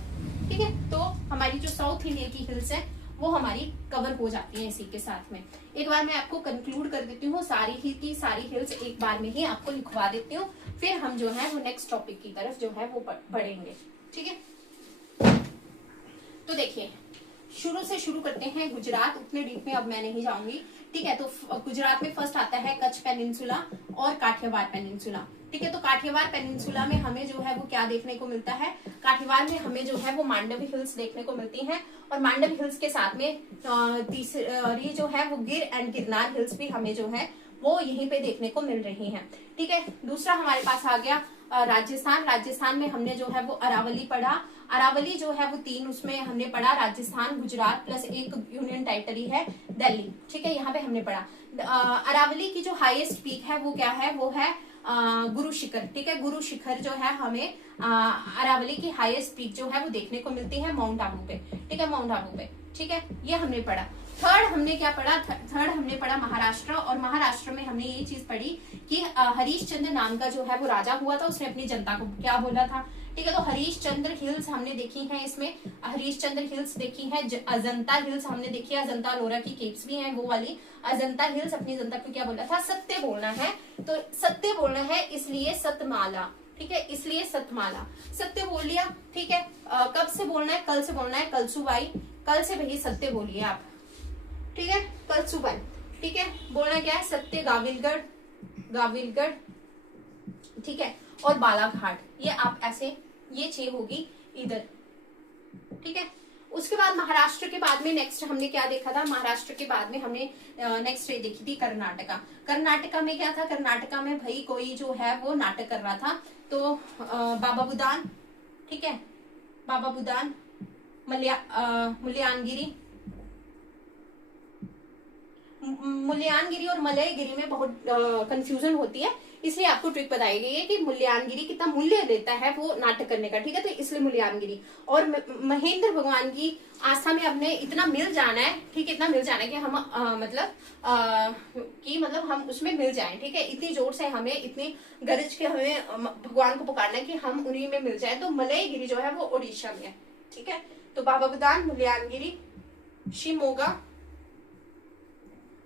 ठीक है। तो हमारी जो साउथ इंडिया की हिल्स है वो हमारी कवर हो जाती है इसी के साथ में। एक बार मैं आपको कंक्लूड कर देती हूँ, सारी ही की सारी हिल्स एक बार में ही आपको लिखवा देती हूँ, फिर हम जो है वो नेक्स्ट टॉपिक की तरफ जो है वो बढ़ेंगे, ठीक है। तो देखिए शुरू से शुरू करते हैं, गुजरात, उतने डीप में अब मैं नहीं जाऊंगी, ठीक है। तो गुजरात में फर्स्ट आता है कच्छ पेनिनसुला और काठियावाड़ पेनिनसुला, ठीक है। तो काठियावाड़ पेनिनसुला में हमें जो है वो क्या देखने को मिलता है, काठियावाड़ में हमें जो है वो मांडवी हिल्स देखने को मिलती हैं, और मांडवी हिल्स के साथ में तीसरी जो है वो गिर एंड गिरनार हिल्स भी हमें जो है वो यहीं पे देखने को मिल रही हैं, ठीक है। दूसरा हमारे पास आ गया राजस्थान। राजस्थान में हमने जो है वो अरावली पढ़ा, अरावली जो है वो 3 उसमें हमने पढ़ा, राजस्थान, गुजरात प्लस एक यूनियन टेरिटरी है दिल्ली, ठीक है, यहाँ पे हमने पढ़ा। अरावली की जो हाईएस्ट पीक है वो क्या है, वो है गुरु शिखर, ठीक है। गुरु शिखर जो है हमें अरावली की हाईएस्ट पीक जो है वो देखने को मिलती है माउंट आबू पे, ठीक है, माउंट आबू पे, ठीक है, ये हमने पढ़ा। थर्ड हमने क्या पढ़ा, थर्ड हमने पढ़ा महाराष्ट्र, और महाराष्ट्र में हमने ये चीज पढ़ी कि हरीशचंद्र नाम का जो है वो राजा हुआ था, उसने अपनी जनता को क्या बोला था, ठीक है। तो हरीशचंद्र हिल्स हमने देखी हैं, इसमें हरीशचंद्र हिल्स देखी है, अजंता हिल्स हमने देखी है, अजंता लोरा की केव्स भी हैं वो वाली। अजंता हिल्स अपनी जनता को क्या बोला था, सत्य बोलना है, तो सत्य बोलना है इसलिए सतमाला, ठीक है, इसलिए सतमाला, सत्य बोल लिया, ठीक है। कब से बोलना है, कल से बोलना है, कल सुबाई, कल से भाई सत्य बोलिए आप, ठीक है, कल सुबह, ठीक है। बोलना क्या है, सत्य, गाविलगढ़, गाविलगढ़, ठीक है, और बालाघाट, ये आप ऐसे, ये 6 होगी इधर, ठीक है। उसके बाद महाराष्ट्र के बाद में नेक्स्ट हमने क्या देखा था, महाराष्ट्र के बाद में हमने नेक्स्ट देखी थी कर्नाटका। कर्नाटका में क्या था, कर्नाटका में भाई कोई जो है वो नाटक कर रहा था, तो बाबा बुदान, ठीक है, बाबा बुदान, मुल्यानगिरी, मूल्यांगिरी और मलयगिरी में बहुत कंफ्यूजन होती है, इसलिए आपको ट्रिक बताई गई है कि मूल्यांगिरी कितना मूल्य देता है वो नाटक करने का, ठीक है, तो इसलिए मूल्यांगिरी। और महेंद्र भगवान की आस्था में हमने इतना मिल जाना है, ठीक है, इतना मिल जाना है कि हम मतलब हम उसमें मिल जाएं, ठीक है, इतनी जोर से हमें, इतनी गरज के हमें भगवान को पुकारना है कि हम उन्हीं में मिल जाए। तो मलयगिरी जो है वो ओडिशा में है, ठीक है। तो बाबा बुदान, मूल्यांगिरी, शिमोगा,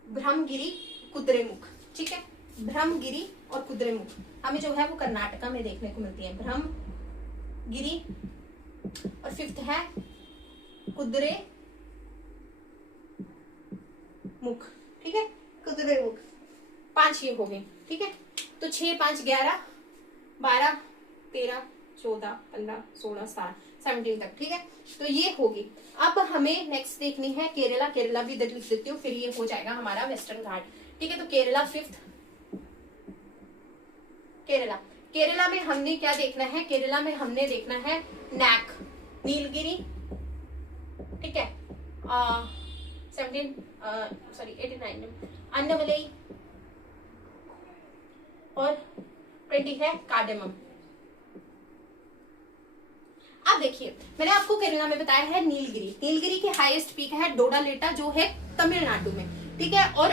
ब्रह्मगिरी, कुद्रेमुख, ठीक है, ब्रह्मगिरी और कुद्रेमुख हमें जो है वो कर्नाटका में देखने को मिलती है। ब्रह्मगिरी और फिफ्थ है कुद्रे मुख, ठीक है, कुद्रे मुख। 5 ये हो गए, ठीक है। तो 6, 5, 11, 12, 13, 14, 15, 16, 17 तक, ठीक है। तो ये होगी। अब हमें नेक्स्ट देखनी है केरला। केरला भी इधर लिख देती हूँ, फिर ये हो जाएगा हमारा वेस्टर्न घाट, ठीक है। तो केरला 5th, केरला। केरला में हमने क्या देखना है? केरला में हमने देखना है नैक, नीलगिरी, ठीक है, 89 अन्नमलई और 20 है कार्डेमम। अब देखिए, मैंने आपको केरला में बताया है नीलगिरी। नीलगिरी की हाईएस्ट पीक है डोडालेटा जो है तमिलनाडु में, ठीक है। और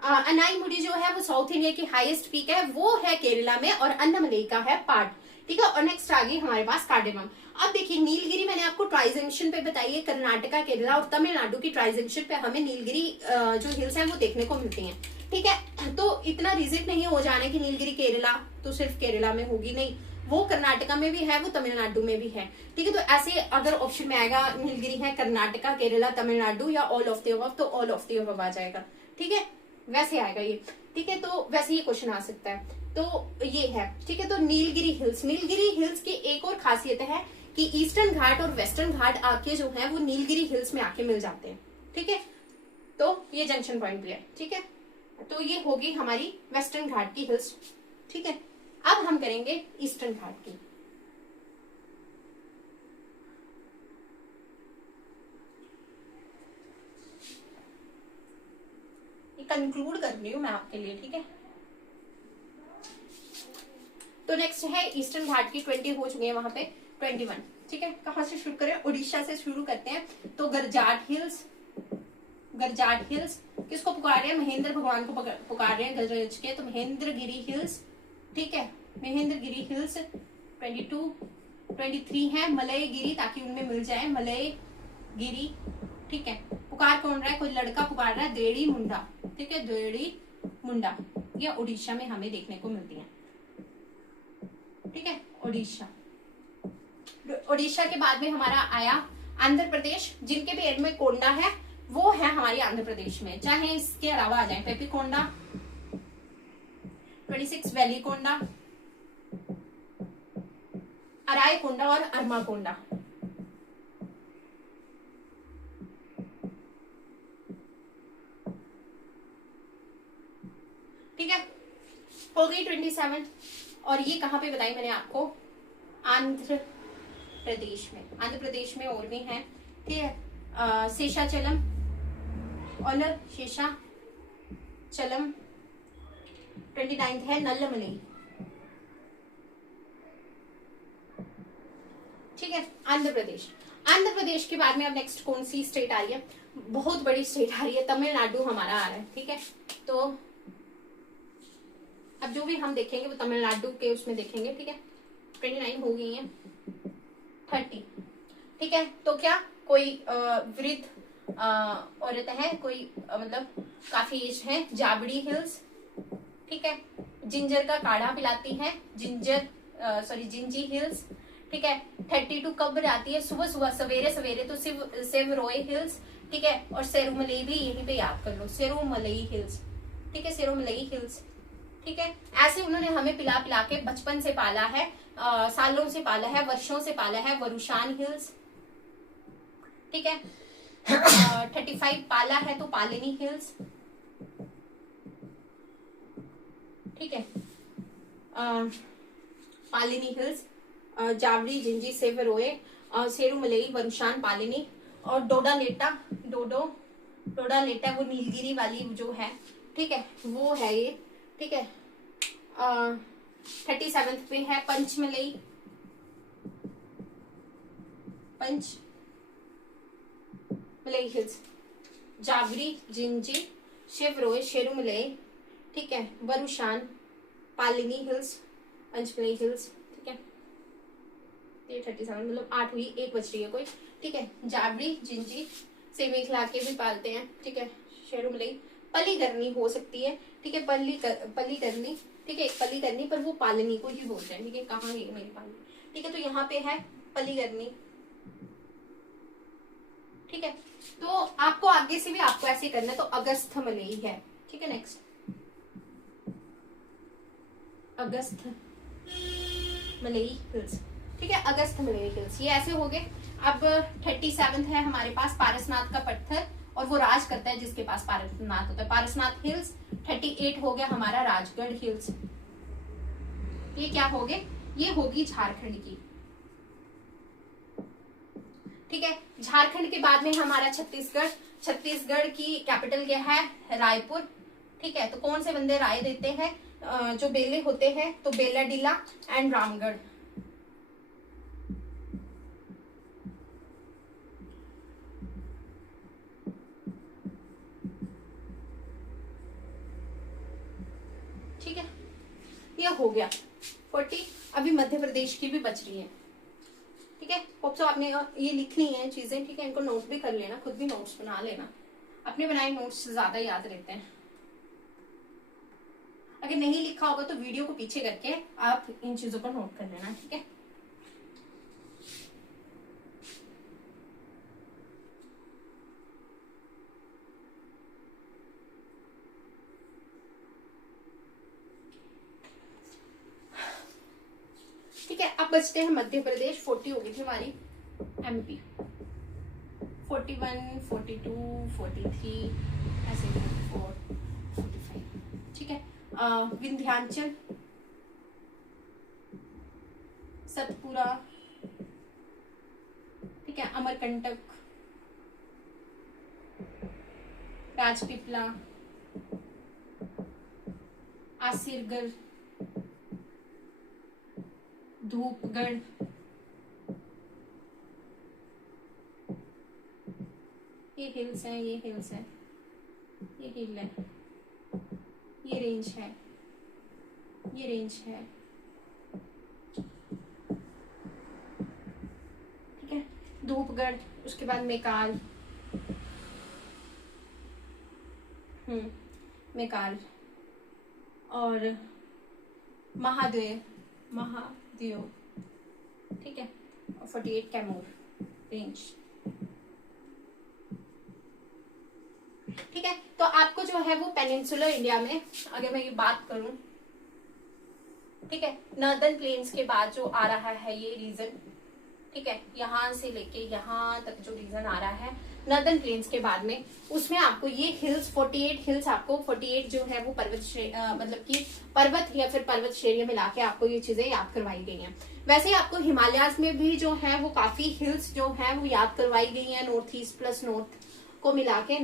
अनाईमुडी जो है वो साउथ इंडिया की हाईएस्ट पीक है, वो है केरला में, और अन्नमलई का है पार्ट, ठीक है। और नेक्स्ट आ गई हमारे पास कार्डेमम। अब देखिए, नीलगिरी मैंने आपको ट्राइजंक्शन पे बताई है, कर्नाटका, केरला और तमिलनाडु की ट्राइजंक्शन पे हमें नीलगिरी जो हिल्स है वो देखने को मिलती हैं, ठीक है। तो इतना रिजिट नहीं हो जाना कि नीलगिरी केरला तो सिर्फ केरला में होगी, नहीं, वो कर्नाटका में भी है, वो तमिलनाडु में भी है, ठीक है। तो ऐसे अगर ऑप्शन में आएगा नीलगिरी है कर्नाटका, केरला, तमिलनाडु या ऑल ऑफ द अबव, तो ऑल ऑफ द अबव आ जाएगा, ठीक है, वैसे आएगा ये, ठीक है। तो वैसे ये क्वेश्चन आ सकता है, तो ये है, ठीक है। तो नीलगिरी हिल्स, नीलगिरी हिल्स की एक और खासियत है कि ईस्टर्न घाट और वेस्टर्न घाट आके जो है वो नीलगिरी हिल्स में आके मिल जाते हैं, ठीक है। तो ये जंक्शन पॉइंट भी है, ठीक है। तो ये होगी हमारी वेस्टर्न घाट की हिल्स, ठीक है। अब हम करेंगे ईस्टर्न घाट की। ये कंक्लूड कर रही हूं मैं आपके लिए, ठीक है। तो नेक्स्ट है ईस्टर्न घाट की 20 हो चुके हैं, वहां पे 21, ठीक है। कहां से शुरू करें? उड़ीसा से शुरू करते हैं। तो गरजाट हिल्स, गरजाट हिल्स किसको पुकार रहे हैं? महेंद्र भगवान को पुकार रहे हैं गरज के, तो महेंद्रगिरी हिल्स, ठीक है, महेंद्रगिरी हिल्स 22, 23 है मलयगिरी, ताकि उनमें मिल जाए मलयगिरी, ठीक है। पुकार कौन रहा है? कोई लड़का पुकार रहा है, देड़ी मुंडा, ठीक है, देड़ी मुंडा। ये उड़ीसा में हमें देखने को मिलती है, ठीक है, उड़ीसा। उड़ीसा के बाद में हमारा आया आंध्र प्रदेश, जिनके भी एंड में कोंडा है, वो है हमारी आंध्र प्रदेश में। चाहे इसके अलावा आ जाए पेपिकोंडा, 26 वैली कोंडा, अराय कोंडा और अरमा कोंडा, ठीक है, हो गई 27। और ये कहां पे बताई मैंने आपको? आंध्र प्रदेश में। आंध्र प्रदेश में और भी हैं, ठीक है, शेषाचलम और शेषाचलम 29 है नल्लमलई, ठीक है, आंध्र प्रदेश। आंध्र प्रदेश के बाद में अब नेक्स्ट कौन सी स्टेट आ रही है? बहुत बड़ी स्टेट आ रही है, तमिलनाडु हमारा आ रहा है, ठीक है। तो अब जो भी हम देखेंगे वो तमिलनाडु के उसमें देखेंगे, ठीक है। 29 हो गई है, 30, ठीक है। तो क्या कोई वृद्ध औरत है, कोई मतलब काफी एज है, जाबड़ी हिल्स, ठीक है, जिंजर का काढ़ा पिलाती है, जिंजी हिल्स, ठीक है। 32 कब आती है? सुबह सुबह, सवेरे सवेरे, तो सेवरोय हिल्स, ठीक है। और सेरुमलई भी यहीं पे याद कर लो, सेरुमलई हिल्स, ठीक है, सेरुमलई हिल्स, ठीक है। ऐसे उन्होंने हमें पिला पिला के बचपन से पाला है, सालों से पाला है, वर्षों से पाला है। वरुशान हिल्स, ठीक है, 35 पाला है तो पालिनी हिल्स, ठीक है, पालिनी हिल्स, जावड़ी, जिंजी, सेवरोए, सेरुमलई, वरुशान, पालिनी और डोडालेटा, टोडा लेटा वो नीलगिरी वाली जो है, ठीक है, वो है ये, ठीक है। 37 पे है पंचमलई, पंचमलई हिल्स, जागरी जिंजी, शेवरोय शेरुमलई, ठीक है, वरुशान, पालिनी हिल्स, पंचमलई हिल्स, ठीक है। ये 37 मतलब 8 हुई, 1 बच रही है कोई, ठीक है। जाबरी जिंजी से मेखला के भी पालते हैं, ठीक है। शेरुमलई, पलीकरनी हो सकती है, ठीक है, पलीकरनी, ठीक है, पलीकरनी, पर वो पालनी को ही बोलते हैं, ठीक है। कहाँ गई मेरी पालनी, ठीक है, तो यहाँ पे है पलीकरनी, ठीक है। तो आपको आगे से भी आपको ऐसे करना है, तो अगस्त मलई है, ठीक है। नेक्स्ट अगस्त मलई हिल्स, ठीक है, अगस्त मलई हिल्स, ये ऐसे हो गए। अब 37 है हमारे पास पारसनाथ का पत्थर, और वो राज करता है जिसके पास पारसनाथ होता है, पारसनाथ हिल्स। 38 हो गया हमारा राजगढ़ हिल्स, ये क्या हो गए, ये होगी झारखंड की, ठीक है। झारखंड के बाद में हमारा छत्तीसगढ़, छत्तीसगढ़ की कैपिटल क्या है, रायपुर, ठीक है। तो कौन से बंदे राय देते हैं, जो बेले होते हैं, तो बेलाडीला एंड रामगढ़, ठीक है। ये हो गया 40। अभी मध्य प्रदेश की भी बच रही है, ठीक है। होप सो आपने ये लिख ली है चीजें, ठीक है। इनको नोट भी कर लेना, खुद भी नोट्स बना लेना, अपने बनाए नोट्स ज्यादा याद रहते हैं। अगर नहीं लिखा होगा तो वीडियो को पीछे करके आप इन चीजों को नोट कर लेना, ठीक है। ठीक है, अब बचते हैं मध्य प्रदेश। 40 हो गई थी हमारी। एमपी 41, 42, 43, ऐसे 44, 45, ठीक है। विंध्याचल, सतपुरा, ठीक है, अमरकंटक, राजपीपला, आसिरगढ़, धूपगढ़, ये हिल्स है, ये हिल्स है, ये हिल है, ये रेंज है, ये रेंज है, ठीक है। धूपगढ़, उसके बाद मेकाल, मेकाल, और महादेव, महादेव, ठीक है। 48 कैमूर रेंज, ठीक है। तो आपको जो है वो पेनिनसुलर इंडिया में, अगर मैं ये बात करूं, ठीक है, नॉर्दर्न प्लेन्स के बाद जो आ रहा है ये रीजन, ठीक है, यहां से लेके यहां तक जो रीजन आ रहा है नॉर्दर्न प्लेन्स के बाद में, उसमें आपको ये हिल्स 48 हिल्स, आपको 48 जो है वो मतलब कि पर्वत या फिर पर्वत श्रेणी मिला के आपको ये चीजें याद करवाई गई हैं। वैसे आपको हिमालयाज में भी जो है वो काफी हिल्स जो है वो याद करवाई गई हैं, नॉर्थ ईस्ट प्लस नॉर्थ को मिला के,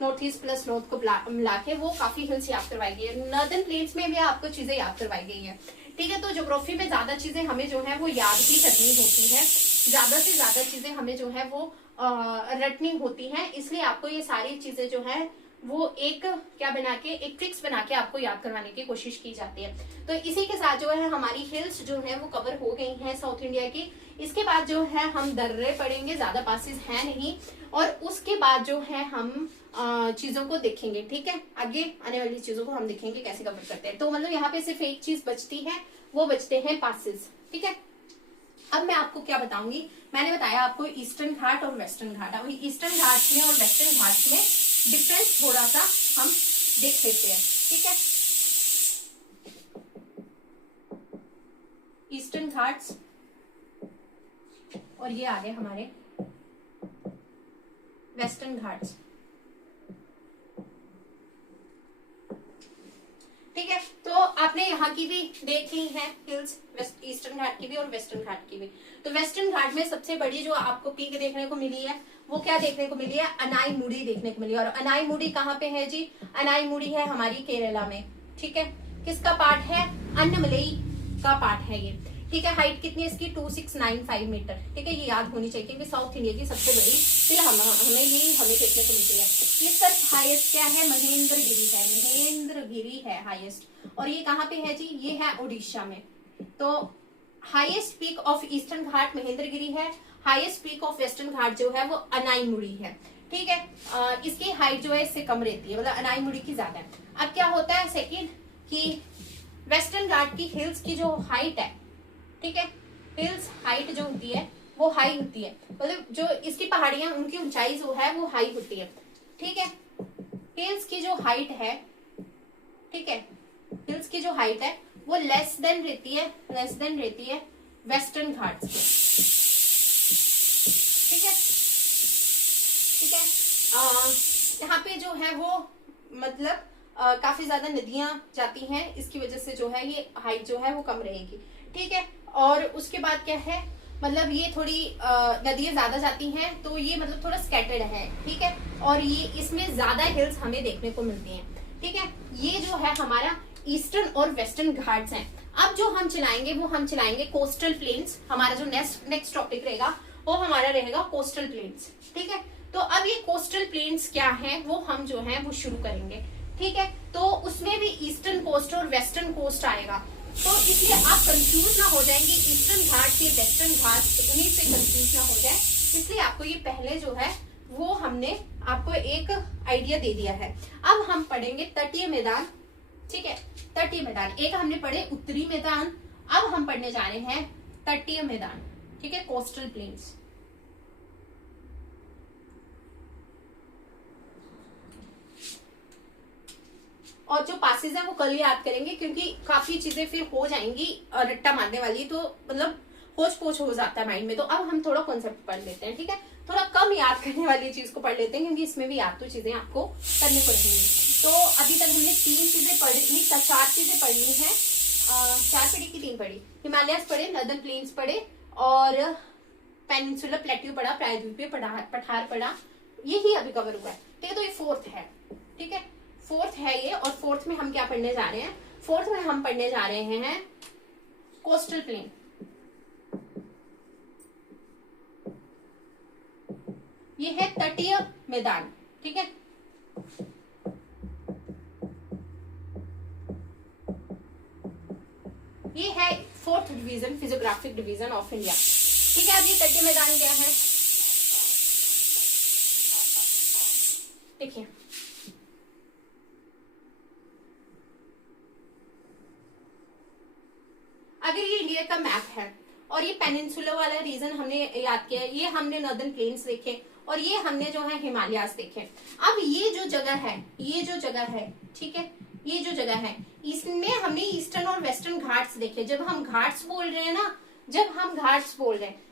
नॉर्थ ईस्ट प्लस नॉर्थ को मिला के वो काफी हिल्स याद करवाई गई है। नॉर्दर्न प्लेन्स में भी आपको चीजें याद करवाई गई है, ठीक है। तो ज्योग्राफी में ज्यादा चीजें हमें जो है वो याद ही करनी होती है, ज्यादा से ज्यादा चीजें हमें जो है वो रटनी होती है, इसलिए आपको ये सारी चीजें जो है वो एक क्या बना के, एक ट्रिक्स बना के आपको याद करवाने की कोशिश की जाती है। तो इसी के साथ जो है हमारी हिल्स जो है वो कवर हो गई हैं साउथ इंडिया की। इसके बाद जो है हम दर्रे पढ़ेंगे, ज्यादा पासेस है नहीं, और उसके बाद जो है हम चीजों को देखेंगे, ठीक है। आगे आने वाली चीजों को हम देखेंगे कैसे कवर करते हैं। तो मतलब यहाँ पे सिर्फ एक चीज बचती है, वो बचते हैं पासेस, ठीक है। अब मैं आपको क्या बताऊंगी, मैंने बताया आपको ईस्टर्न घाट और वेस्टर्न घाट। अब ईस्टर्न घाट में और वेस्टर्न घाट में डिफरेंस थोड़ा सा हम देख लेते हैं, ठीक है। ईस्टर्न घाट्स और ये आ गए हमारे वेस्टर्न घाट्स, ठीक है। तो आपने यहाँ की भी देख ली है हिल्स, ईस्टर्न घाट की भी और वेस्टर्न घाट की भी। तो वेस्टर्न घाट में सबसे बड़ी जो आपको पीक देखने को मिली है वो क्या देखने को मिली है, अनाईमुडी देखने को मिली है। और अनाईमुडी कहाँ पे है जी, अनाईमुडी है हमारी केरला में, ठीक है। किसका पार्ट है, अन्नमलई का पार्ट है ये, ठीक है। हाइट कितनी है इसकी, 2695 मीटर, ठीक है। ये याद होनी चाहिए क्योंकि साउथ इंडिया की सबसे बड़ी हिल हमें देखने को मिलती है। ये सर हाईएस्ट क्या है, महेंद्रगिरी है, महेंद्रगिरी है हाईएस्ट। और ये कहाँ पे है जी, ये है उड़ीसा में। तो हाईएस्ट पीक ऑफ ईस्टर्न घाट महेंद्रगिरी है, हाईएस्ट पीक ऑफ वेस्टर्न घाट जो है वो अनाईमुड़ी है, ठीक है। इसकी हाइट जो है इससे कम रहती है, मतलब अनाईमुड़ी की ज्यादा है। अब क्या होता है सेकंड कि वेस्टर्न घाट की हिल्स की जो हाइट है, ठीक है, हिल्स हाइट जो होती है वो हाई होती है, मतलब जो इसकी पहाड़ियां उनकी ऊंचाई जो है वो हाई होती है, ठीक है। हिल्स की जो हाइट है, ठीक है, हिल्स की जो हाइट है वो लेस देन रहती है वेस्टर्न घाट्स की, ठीक है, ठीक है। यहाँ पे जो है वो मतलब काफी ज्यादा नदियां जाती हैं, इसकी वजह से जो है ये हाइट जो है वो कम रहेगी, ठीक है। और उसके बाद क्या है, मतलब ये थोड़ी नदियां ज्यादा जाती हैं तो ये मतलब थोड़ा स्कैटर्ड है, ठीक है। और ये इसमें ज्यादा हिल्स हमें देखने को मिलती हैं, ठीक है। ये जो है हमारा ईस्टर्न और वेस्टर्न घाट्स हैं। अब जो हम चलाएंगे वो हम चलाएंगे कोस्टल प्लेन्स। हमारा जो नेक्स्ट टॉपिक रहेगा वो हमारा रहेगा कोस्टल प्लेन्स, ठीक है। तो अब ये कोस्टल प्लेन्स क्या है वो हम जो है वो शुरू करेंगे, ठीक है। तो उसमें भी ईस्टर्न कोस्ट और वेस्टर्न कोस्ट आएगा, तो इसलिए आप कंफ्यूज ना हो जाएंगे ईस्टर्न घाट से वेस्टर्न घाट, उन्हीं से कंफ्यूज ना हो जाए, इसलिए आपको ये पहले जो है वो हमने आपको एक आइडिया दे दिया है। अब हम पढ़ेंगे तटीय मैदान, ठीक है, तटीय मैदान। एक हमने पढ़े उत्तरी मैदान, अब हम पढ़ने जा रहे हैं तटीय मैदान, ठीक है, कोस्टल प्लेन्स। और जो पासेज है वो कल याद करेंगे क्योंकि काफी चीजें फिर हो जाएंगी रट्टा मारने वाली, तो मतलब होच पोच हो जाता है माइंड में। तो अब हम थोड़ा कॉन्सेप्ट पढ़ लेते हैं, ठीक है, थोड़ा कम याद करने वाली चीज को पढ़ लेते हैं क्योंकि इसमें भी याद तो चीजें आपको करने को रहेंगी। तो अभी तक हमने 3 चीजें पढ़ी, 4 चीजें पढ़नी है, 4 पढ़ी की 3 पढ़ी, हिमालयस पढ़े, नर्दर्न प्लेन्स पढ़े और पेनिनसुलर प्लेट्यू पढ़ा, प्रायद्वीपीय पठार पढ़ा, यही अभी कवर हुआ है, ठीक है। तो ये 4th है, ठीक है, 4th है ये। और 4th में हम क्या पढ़ने जा रहे हैं, 4th में हम पढ़ने जा रहे हैं कोस्टल प्लेन, ये है तटीय मैदान, ठीक है। ये है 4th division, physiographic division of India, ठीक है। अब ये तटीय मैदान क्या है देखिए, अगर ये इंडिया का मैप है और ये पेनिनसुला वाला रीजन हमने याद किया, ये हमने नॉर्दर्न प्लेन्स देखे और ये हमने जो है हिमालयास देखे। अब ये जो जगह है, ठीक है, ये जो जगह है इसमें हमने ईस्टर्न और वेस्टर्न घाट्स देखे। जब हम घाट्स बोल रहे हैं ना,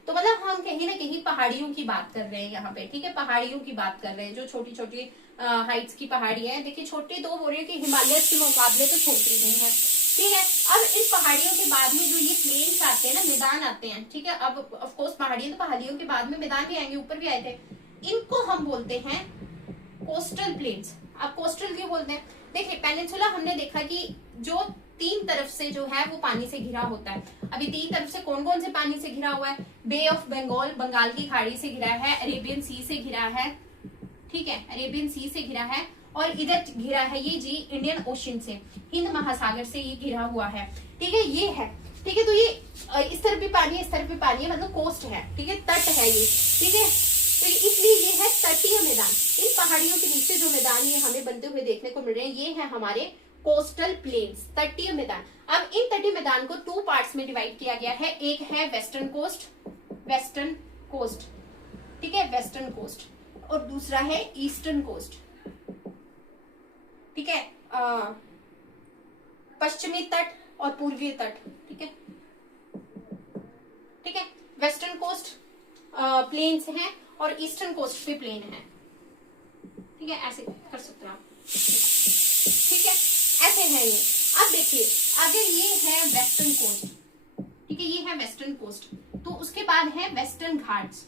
तो मतलब हम कहीं ना कहीं पहाड़ियों की बात कर रहे हैं यहाँ पे, ठीक है, पहाड़ियों की बात कर रहे हैं, जो छोटी छोटी हाइट्स की पहाड़ियां हैं। देखिए छोटी तो हो रही है कि हिमालय के मुकाबले तो छोटी नहीं है, ठीक है। अब इन पहाड़ियों के बाद में जो ये प्लेन्स आते हैं ना, मैदान आते हैं, ठीक है। अब ऑफ कोर्स पहाड़ियों के बाद में मैदान भी आएंगे, ऊपर भी आए थे, इनको हम बोलते हैं कोस्टल प्लेन्स। अब कोस्टल क्यों बोलते हैं, देखिए पेनिनसुला हमने देखा कि जो 3 तरफ से जो है वो पानी से घिरा होता है। अभी 3 तरफ से कौन कौन से पानी से घिरा हुआ है, बे ऑफ बंगाल, बंगाल की खाड़ी से घिरा है, अरेबियन सी से घिरा है, ठीक है, अरेबियन सी से घिरा है, और इधर घिरा है ये जी इंडियन ओशन से, हिंद महासागर से ये घिरा हुआ है, ठीक है, ये है, ठीक है। तो ये इस तरफ भी पानी है, इस तरफ भी पानी है, मतलब कोस्ट है, ठीक है, तट है ये, ठीक है। तो इसलिए ये है तटीय मैदान। इन पहाड़ियों के नीचे जो मैदान ये हमें बनते हुए देखने को मिल रहे हैं, ये है हमारे कोस्टल प्लेन्स, तटीय मैदान। अब इन तटीय मैदान को 2 पार्ट्स में डिवाइड किया गया है। एक है वेस्टर्न कोस्ट, ठीक है, वेस्टर्न कोस्ट, और दूसरा है ईस्टर्न कोस्ट, ठीक है, पश्चिमी तट और पूर्वी तट, ठीक है, ठीक है। वेस्टर्न कोस्ट प्लेन्स हैं और ईस्टर्न कोस्ट भी प्लेन है, ठीक है, ऐसे कर सकते हो आप, ठीक है, ऐसे है ये। अब देखिए, अगर ये है वेस्टर्न कोस्ट, ठीक है, ये है वेस्टर्न कोस्ट, तो उसके बाद है वेस्टर्न घाट्स,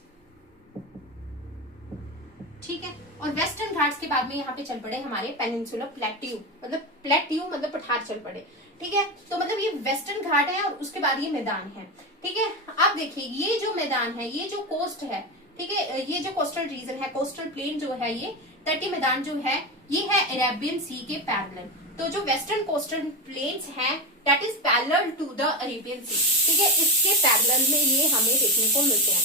ठीक है, और वेस्टर्न घाट्स के बाद में यहाँ पे चल पड़े हमारे पेनिनसुला प्लेट्यू, मतलब प्लेट्यू मतलब पठार चल पड़े, ठीक है। तो मतलब ये वेस्टर्न घाट है और उसके बाद ये मैदान है, ठीक है। अब देखिए ये जो मैदान है, ये जो कोस्ट है, ठीक है, ये जो कोस्टल रीजन है, कोस्टल प्लेन जो है, ये तटीय मैदान जो है, ये है अरेबियन सी के पैरेलल। तो जो वेस्टर्न कोस्टल प्लेन्स हैं that is parallel to the Arabian Sea, ठीक है, इसके पैरेलल में ये हमें देखने को मिलते हैं।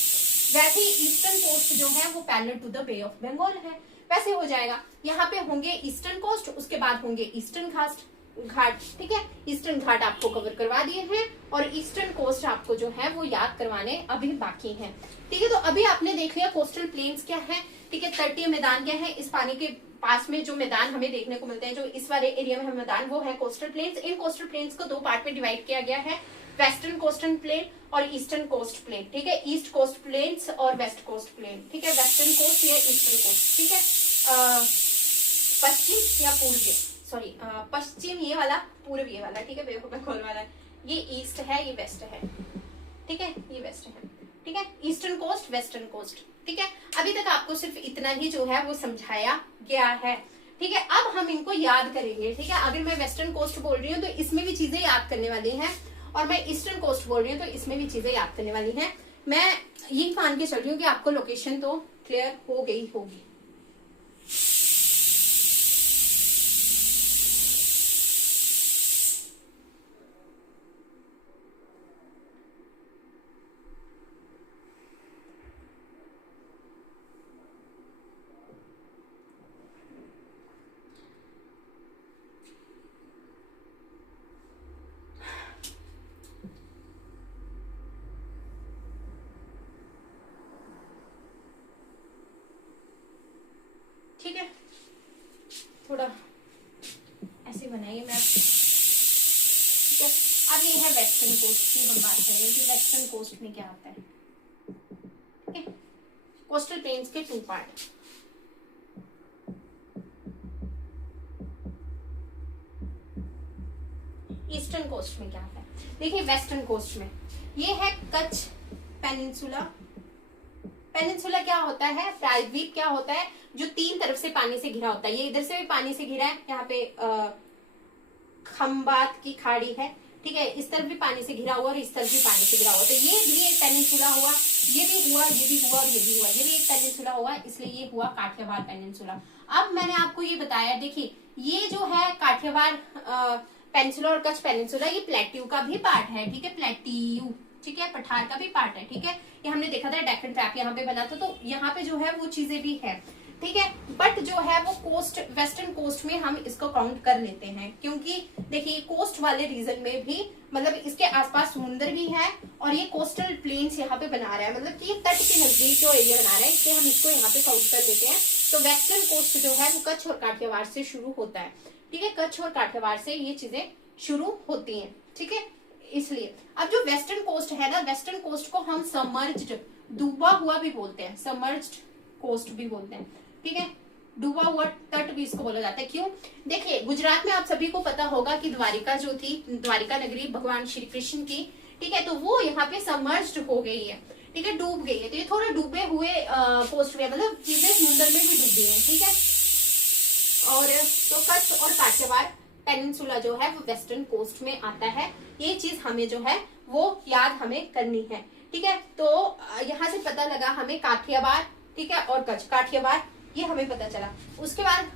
वैसे ही ईस्टर्न कोस्ट जो है वो parallel to the bay of Bengal है, वैसे हो जाएगा। यहाँ पे होंगे ईस्टर्न कोस्ट, उसके बाद होंगे ईस्टर्न घाट, ठीक है। ईस्टर्न घाट आपको कवर करवा दिए हैं और ईस्टर्न कोस्ट आपको जो है वो याद करवाने अभी बाकी हैं, ठीक है। तो अभी आपने देख लिया कोस्टल प्लेन्स क्या है, ठीक है, तटीय मैदान क्या है, इस पानी के पास में जो मैदान हमें देखने को मिलते हैं, जो इस वाले एरिया में हमें मैदान, वो है कोस्टल प्लेन्स। इन कोस्टल प्लेन्स को दो पार्ट में डिवाइड किया गया है, वेस्टर्न कोस्टल प्लेन और ईस्टर्न कोस्ट प्लेन, ठीक है, ईस्ट कोस्ट प्लेन्स और वेस्ट कोस्ट प्लेन, ठीक है, वेस्टर्न कोस्ट या ईस्टर्न कोस्ट, ठीक है, पश्चिम या पूर्वी, सॉरी पश्चिम ये वाला, पूर्व ये वाला, ठीक है, बे ऑफ बंगाल वाला, ये ईस्ट है, ये वेस्ट है, ठीक है, ये वेस्ट है, ठीक है, ईस्टर्न कोस्ट, वेस्टर्न कोस्ट, ठीक है। अभी तक आपको सिर्फ इतना ही जो है वो समझाया गया है, ठीक है। अब हम इनको याद करेंगे, ठीक है। अगर मैं वेस्टर्न कोस्ट बोल रही हूँ तो इसमें भी चीजें याद करने वाली हैं, और मैं ईस्टर्न कोस्ट बोल रही हूँ तो इसमें भी चीजें याद करने वाली हैं। मैं ये मान के चल रही हूँ कि आपको लोकेशन तो क्लियर हो गई होगी। ठीक है, थोड़ा ऐसे बनाइए मैप, ठीक है। अब ये है वेस्टर्न कोस्ट की हम बात करेंगे कि वेस्टर्न कोस्ट में क्या आता है, ठीक है। कोस्टल प्लेन्स के टू पार्ट, ईस्टर्न कोस्ट में क्या आता है, देखिए वेस्टर्न कोस्ट में ये है कच्छ पेनिनसुला। पेनिनसुला क्या होता है, प्रायद्वीप क्या होता है, जो तीन तरफ से पानी से घिरा होता है। ये इधर से भी पानी से घिरा है, यहाँ पे खंबात की खाड़ी है, ठीक है, इस तरफ भी पानी से घिरा हुआ और इस तरफ भी पानी से घिरा हुआ। तो ये भी एक पेनिनसुला हुआ, ये भी हुआ, ये भी हुआ और ये भी हुआ, ये भी एक पेनिनसुला हुआ, इसलिए ये हुआ काठियावाड़ पेनिनसुला। अब मैंने आपको ये बताया, देखिए ये जो है काठियावाड़ पेनिनसुला और कच्छ पेनिनसुला, ये प्लेट्यू का भी पार्ट है, ठीक है, प्लेट्यू, ठीक है, पठार का भी पार्ट है, ठीक है। ये हमने देखा था डेक्कन ट्रैप यहाँ पे बना था, तो यहाँ पे जो है वो चीजें भी है, ठीक है। बट जो है वो कोस्ट, वेस्टर्न कोस्ट में हम इसको काउंट कर लेते हैं, क्योंकि देखिए कोस्ट वाले रीजन में भी मतलब इसके आसपास समुद्र भी है और ये कोस्टल प्लेन्स यहाँ पे बना रहा है, मतलब कि ये तट के नजदीक जो एरिया बना रहा है, इसलिए हम इसको यहाँ पे काउंट कर लेते हैं। तो वेस्टर्न कोस्ट जो है वो कच्छ और काठियावाड़ से शुरू होता है, ठीक है, कच्छ और काठियावाड़ से ये चीजें शुरू होती हैं, ठीक है। इसलिए अब जो वेस्टर्न कोस्ट है ना, वेस्टर्न कोस्ट को हम सबमर्ज्ड, डूबा हुआ भी बोलते हैं, सबमर्ज्ड कोस्ट भी बोलते हैं, ठीक है, डूबा हुआ तट भी इसको बोला जाता है। क्यों, देखिए गुजरात में आप सभी को पता होगा कि द्वारिका जो थी, द्वारिका नगरी भगवान श्री कृष्ण की, ठीक है, तो वो यहाँ पे सबमर्ज्ड हो गई है, ठीक है, डूब गई है। तो ये थोड़े डूबे हुए कोस्ट में, मतलब चीजें समुद्र में भी डूब गई है, ठीक है। और तो कच्छ और काठियावाड़ पेनिनसुला जो है वो वेस्टर्न कोस्ट में आता है, ये चीज हमें जो है वो याद हमें करनी है, ठीक है। तो यहाँ से पता लगा हमें काठियावाड़, ठीक है, और कच्छ, काठियावाड़ ये हमें पता चला। उसके बाद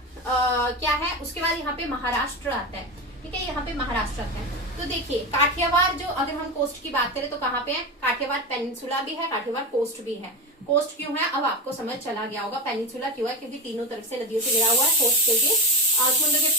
क्या है, उसके बाद यहाँ पे महाराष्ट्र आता है, ठीक है, यहाँ पे महाराष्ट्र आता है। तो देखिए काठियावाड़ जो, अगर हम कोस्ट की बात करें तो कहाँ पे है, काठियावाड़ पेनिनसुला भी है, काठियावाड़ कोस्ट भी है। कोस्ट क्यों है अब आपको समझ चला गया होगा, पेनिनसुला क्यों है, क्योंकि तीनों तरफ से नदियों से घिरा हुआ है, कोस्ट क्योंकि समुद्र के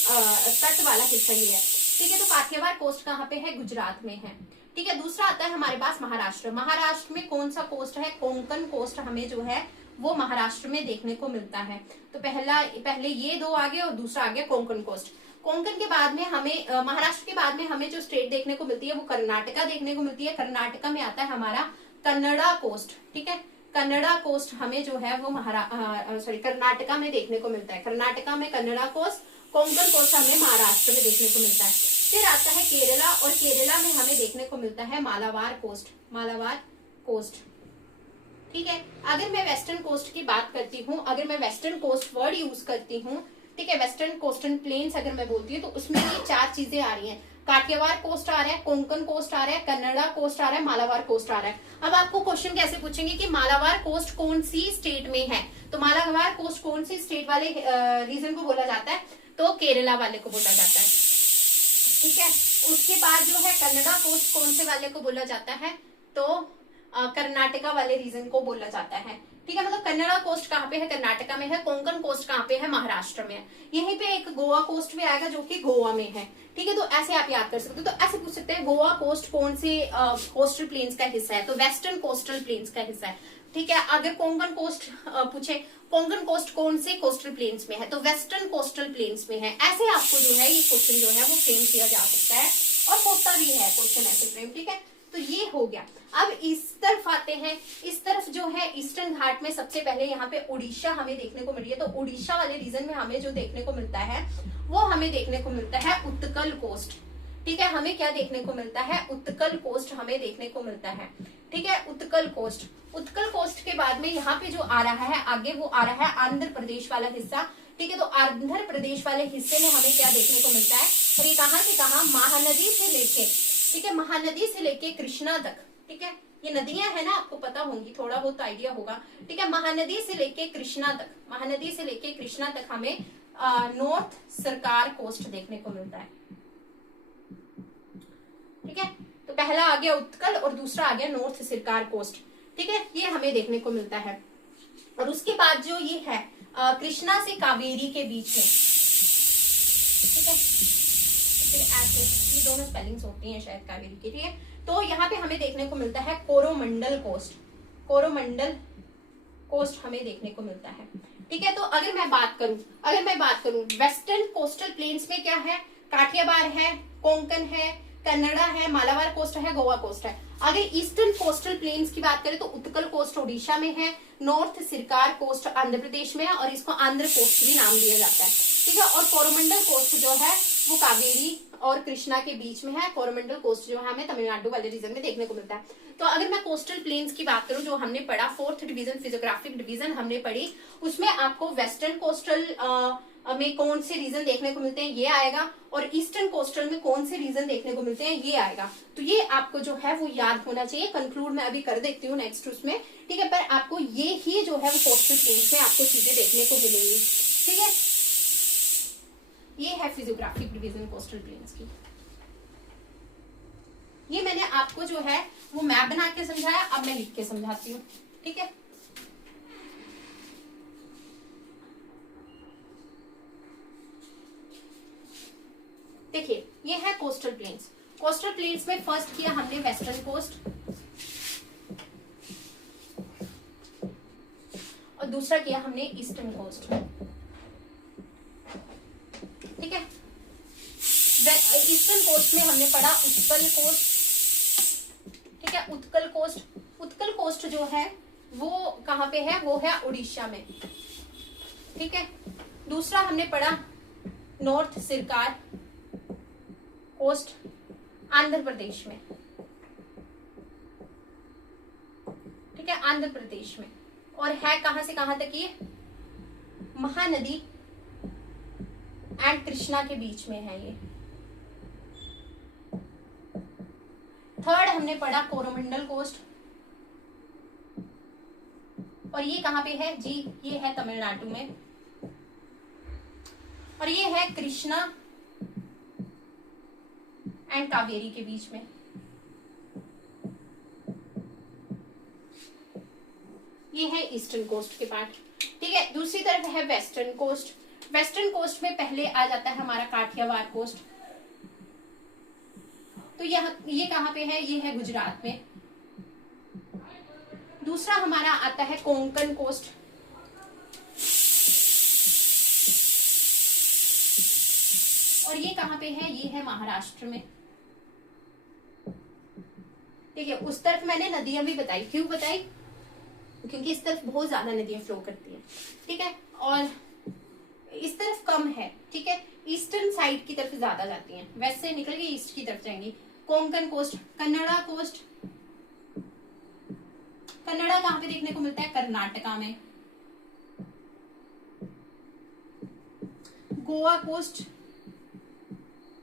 तट वाला हिस्सा ही है, ठीक है। तो काठियावाड़ कोस्ट कहाँ पे है, गुजरात में है, ठीक है। दूसरा आता है हमारे पास महाराष्ट्र। महाराष्ट्र में कौन सा कोस्ट है, कोंकण कोस्ट हमें जो है वो महाराष्ट्र में देखने को मिलता है। तो पहले ये दो आ गए और दूसरा आ गया कोंकण कोस्ट। कोंकण के बाद में हमें महाराष्ट्र के बाद में हमें जो स्टेट देखने को मिलती है वो कर्नाटका देखने को मिलती है। कर्नाटका में आता है हमारा कन्नड़ा कोस्ट, ठीक है, कन्नड़ा कोस्ट हमें जो है वो कर्नाटका में देखने को मिलता है। कर्नाटका में कन्नड़ा कोस्ट कोंकण कोस्ट हमें महाराष्ट्र में देखने को मिलता है। फिर आता है केरला, और केरला में हमें देखने को मिलता है मालाबार कोस्ट, मालाबार कोस्ट। ठीक है, अगर मैं वेस्टर्न कोस्ट की बात करती हूँ, अगर मैं वेस्टर्न कोस्ट वर्ड यूज करती हूँ, ठीक है, वेस्टर्न कोस्टल प्लेन्स अगर मैं बोलती हूँ, तो उसमें ये 4 चीजें आ रही हैं। काठियावाड़ कोस्ट आ रहा है, कोंकण कोस्ट आ रहा है, कन्नड़ा कोस्ट आ रहा है, मालाबार कोस्ट आ रहा है। अब आपको क्वेश्चन कैसे पूछेंगे कि मालाबार कोस्ट कौन सी स्टेट में है, तो मालाबार कोस्ट कौन सी स्टेट वाले रीजन को बोला जाता है, तो केरला वाले को बोला जाता है। ठीक है, उसके बाद जो है कन्नड़ा कोस्ट कौन से वाले को बोला जाता है, तो कर्नाटका वाले रीजन को बोला जाता है। ठीक है, मतलब कन्नड़ा कोस्ट कहाँ पे है, कर्नाटका में है। कोंकण कोस्ट कहाँ पे है, महाराष्ट्र में है। यहीं पे एक गोवा कोस्ट भी आएगा जो कि गोवा में है। ठीक है, तो ऐसे आप याद कर सकते हो। तो ऐसे पूछ सकते हैं गोवा कोस्ट कौन से कोस्टल प्लेन्स का हिस्सा है, तो वेस्टर्न कोस्टल प्लेन्स का हिस्सा है। ठीक है, अगर कोंकण कोस्ट पूछे कोंकण कोस्ट कौन से कोस्टल प्लेन्स में है, तो वेस्टर्न कोस्टल प्लेन्स में है। ऐसे आपको जो है ये क्वेश्चन जो है वो फ्रेम किया जा सकता है, और होता भी है क्वेश्चन ऐसे फ्रेम। ठीक है, तो ये हो गया। अब इस तरफ आते हैं, इस तरफ जो है ईस्टर्न घाट में सबसे पहले यहाँ पे उड़ीसा हमें देखने को मिल रही है। तो उड़ीसा वाले रीजन में हमें जो देखने को मिलता है वो हमें देखने को मिलता है उत्कल कोस्ट। ठीक है, हमें क्या देखने को मिलता है, उत्कल कोस्ट हमें देखने को मिलता है। ठीक है, उत्कल कोस्ट। उत्कल कोस्ट के बाद में यहाँ पे जो आ रहा है आगे, वो आ रहा है आंध्र प्रदेश वाला हिस्सा। ठीक है, तो आंध्र प्रदेश वाले हिस्से में हमें क्या देखने को मिलता है, और ये कहाँ से कहाँ, महानदी से लेके, ठीक है, महानदी से लेके कृष्णा तक। ठीक है, ये नदियां है ना, आपको पता होंगी, थोड़ा बहुत आइडिया होगा। ठीक है, महानदी से लेके कृष्णा तक, महानदी से लेके कृष्णा तक हमें नॉर्थ सरकार कोस्ट देखने को मिलता है। ठीक है, तो पहला आ गया उत्कल और दूसरा आ गया नॉर्थ सरकार कोस्ट। ठीक है, ये हमें देखने को मिलता है। और उसके बाद जो ये है कृष्णा से कावेरी के बीच में। ठीक है, ऐसे ये दोनों स्पेलिंग्स होती हैं शायद कावेरी की। ठीक है, तो यहाँ पे हमें देखने को मिलता है कोरोमंडल कोस्ट, कोरोमंडल कोस्ट हमें देखने को मिलता है। ठीक है, तो अगर मैं बात करूं वेस्टर्न कोस्टल प्लेन्स में क्या है, काठियावाड़ है, कोंकण है, कन्नड़ा है, मालाबार कोस्ट है, गोवा कोस्ट है। अगर ईस्टर्न कोस्टल प्लेन्स की बात करें तो उत्कल कोस्ट उड़ीसा में है, नॉर्थ सिरकार कोस्ट आंध्र प्रदेश में है, और इसको आंध्र कोस्ट भी नाम दिया जाता है। ठीक है, और कोरोमंडल कोस्ट जो है वो कावेरी और कृष्णा के बीच में है। कोरोमंडल कोस्ट जो है हमें तमिलनाडु वाले रीजन में देखने को मिलता है। तो अगर मैं कोस्टल प्लेन्स की बात करूं, जो हमने पढ़ा 4th डिवीजन फिजियोग्राफिक डिवीजन हमने पढ़ी, उसमें आपको वेस्टर्न कोस्टल में कौन से रीजन देखने को मिलते हैं ये आएगा, और ईस्टर्न कोस्टल में कौन से रीजन देखने को मिलते हैं ये आएगा। तो ये आपको जो है वो याद होना चाहिए। कंक्लूड मैं अभी कर देती हूँ नेक्स्ट उसमें। ठीक है, पर आपको ये ही जो है वो कोस्टल प्लेन्स में आपको चीजें देखने को मिलेंगी। ठीक है, ये है फिजियोग्राफिक डिवीजन कोस्टल प्लेन्स की। ये मैंने आपको जो है वो मैप बना के समझाया, अब मैं लिख के समझाती हूँ। ठीक है, देखिए ये है कोस्टल प्लेन्स। कोस्टल प्लेन्स में फर्स्ट किया हमने वेस्टर्न कोस्ट, और दूसरा किया हमने ईस्टर्न कोस्ट। ठीक है, ईस्टर्न कोस्ट में हमने पढ़ा उत्कल कोस्ट। ठीक है, उत्कल कोस्ट, उत्कल कोस्ट जो है वो कहाँ पे है, वो है उड़ीसा में। ठीक है, दूसरा हमने पढ़ा नॉर्थ सिरकार कोस्ट आंध्र प्रदेश में। ठीक है, आंध्र प्रदेश में, और है कहां से कहां तक ये, महानदी एंड कृष्णा के बीच में है ये। थर्ड हमने पढ़ा कोरोमंडल कोस्ट, और ये कहां पे है जी, ये है तमिलनाडु में, और ये है कृष्णा एंड कावेरी के बीच में। ये है ईस्टर्न कोस्ट के पार्ट। ठीक है, दूसरी तरफ है वेस्टर्न कोस्ट। वेस्टर्न कोस्ट में पहले आ जाता है हमारा काठियावाड़ कोस्ट। तो ये कहां पे है, ये है गुजरात में। दूसरा हमारा आता है कोंकण कोस्ट, और ये कहां पे है, ये है महाराष्ट्र में। ठीक है, उस तरफ मैंने नदियां भी बताई, क्यों बताई, क्योंकि इस तरफ बहुत ज्यादा नदियां फ्लो करती हैं। ठीक है, और इस तरफ कम है, ठीक है, ईस्टर्न साइड की तरफ ज्यादा जाती हैं, वेस्ट से निकल के ईस्ट की तरफ जाएंगी। कोंकण कोस्ट, कन्नड़ा कोस्ट, कन्नड़ा कहाँ पे देखने को मिलता है? कर्नाटका में। गोवा कोस्ट,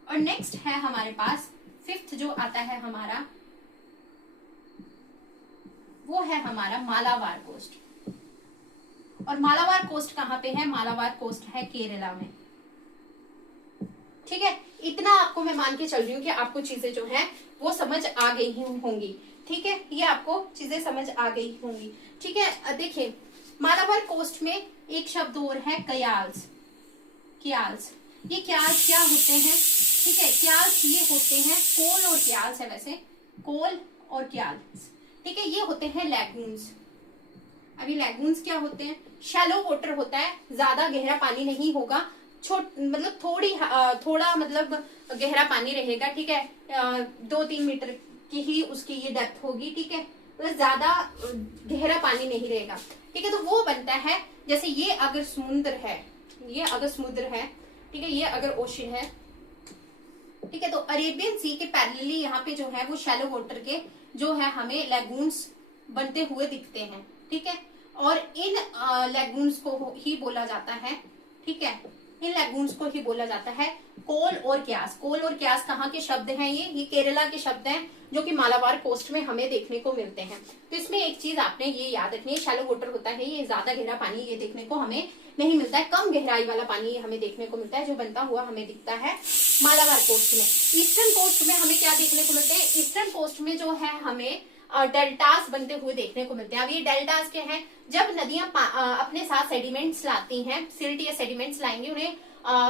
और नेक्स्ट है हमारे पास फिफ्थ जो आता है हमारा, वो है हमारा मालाबार कोस्ट। और मालाबार कोस्ट कहाँ पे है? मालाबार कोस्ट है केरला में, ठीक है। इतना आपको मैं मान के चल रही हूँ कि आपको चीजें जो है वो समझ आ गई ही होंगी, ठीक है, ये आपको चीजें समझ आ गई होंगी, ठीक है। देखिए मालाबार कोस्ट में एक शब्द और है कयाल्स, क्याल्स। ये क्याल्स क्या होते हैं? ठीक है, क्याल्स ये होते हैं, कोल और क्याल्स है वैसे, कोल और क्याल्स, ठीक है, ये होते हैं लैगून्स। अभी लैगून्स क्या होते हैं? शैलो वाटर होता है, ज्यादा गहरा पानी नहीं होगा, मतलब थोड़ा मतलब गहरा पानी रहेगा, ठीक है, 2-3 मीटर की ही उसकी ये डेप्थ होगी, ठीक है, मतलब ज्यादा गहरा पानी नहीं रहेगा, ठीक है। तो वो बनता है, जैसे ये अगर समुद्र है, ये अगर समुद्र है, ठीक है, ये अगर ओशन है, ठीक है, तो अरेबियन सी के पैरेलली यहाँ पे जो है वो शैलो वाटर के जो है हमें लैगून्स बनते हुए दिखते हैं, ठीक है। और इन लैगून्स को ही बोला जाता है, ठीक है, इन लैगून्स को ही बोला जाता है कोल और क्यास। कोल और क्यास कहाँ के शब्द हैं? ये केरला के शब्द हैं जो कि मालाबार कोस्ट में हमें देखने को मिलते हैं। तो इसमें एक चीज आपने ये याद रखनी है, शैलो वाटर होता है, ये ज्यादा गहरा पानी ये देखने को हमें नहीं मिलता है, कम गहराई वाला पानी ये हमें देखने को मिलता है, जो बनता हुआ हमें दिखता है मालाबार कोस्ट में। ईस्टर्न कोस्ट में हमें क्या देखने को मिलते हैं? ईस्टर्न कोस्ट में जो है हमें डेल्टास बनते हुए देखने को मिलते हैं। अब ये डेल्टास क्या है? जब नदियां अपने साथ सेडिमेंट्स लाती हैं, सिल्ट या सेडिमेंट्स लाएंगी, उन्हें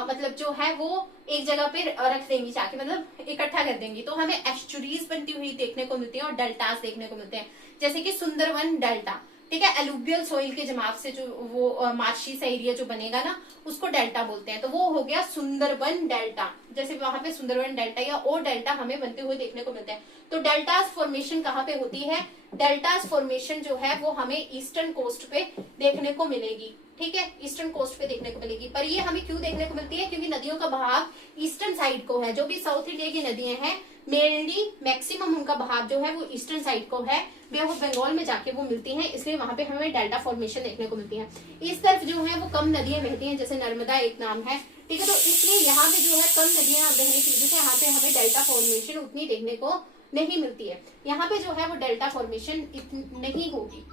मतलब जो है वो एक जगह पे रख देंगी जाके, मतलब इकट्ठा कर देंगी, तो हमें एस्चुरीज बनती हुई देखने को मिलती है और डेल्टास देखने को मिलते हैं, जैसे कि सुंदरवन डेल्टा, ठीक है, एलुवियल सोइल के जमाव से जो वो मार्शी सा एरिया जो बनेगा ना, उसको डेल्टा बोलते हैं। तो वो हो गया सुंदरवन डेल्टा, जैसे वहां पे सुंदरवन डेल्टा या ओ डेल्टा हमें बनते हुए देखने को मिलते हैं। तो डेल्टास फॉर्मेशन कहाँ पे होती है? डेल्टास फॉर्मेशन जो है वो हमें ईस्टर्न कोस्ट पे देखने को मिलेगी, ठीक है, ईस्टर्न कोस्ट पे देखने को मिलेगी। पर ये हमें क्यों देखने को मिलती है? क्योंकि नदियों का बहाव ईस्टर्न साइड को है। जो भी साउथ इंडिया की नदियां हैं मेनली मैक्सिमम उनका बहाव जो है वो ईस्टर्न साइड को है, बे ऑफ बंगाल में जाके वो मिलती हैं, इसलिए वहां पे हमें डेल्टा फॉर्मेशन देखने को मिलती है। इस तरफ जो है वो कम नदियां बहती हैं, जैसे नर्मदा एक नाम है, ठीक है, तो इसलिए यहाँ पे जो है कम नदियां बहने की वजह से यहाँ पे हमें डेल्टा फॉर्मेशन उतनी देखने को नहीं मिलती है। यहाँ पे जो है वो डेल्टा फॉर्मेशन नहीं होगी,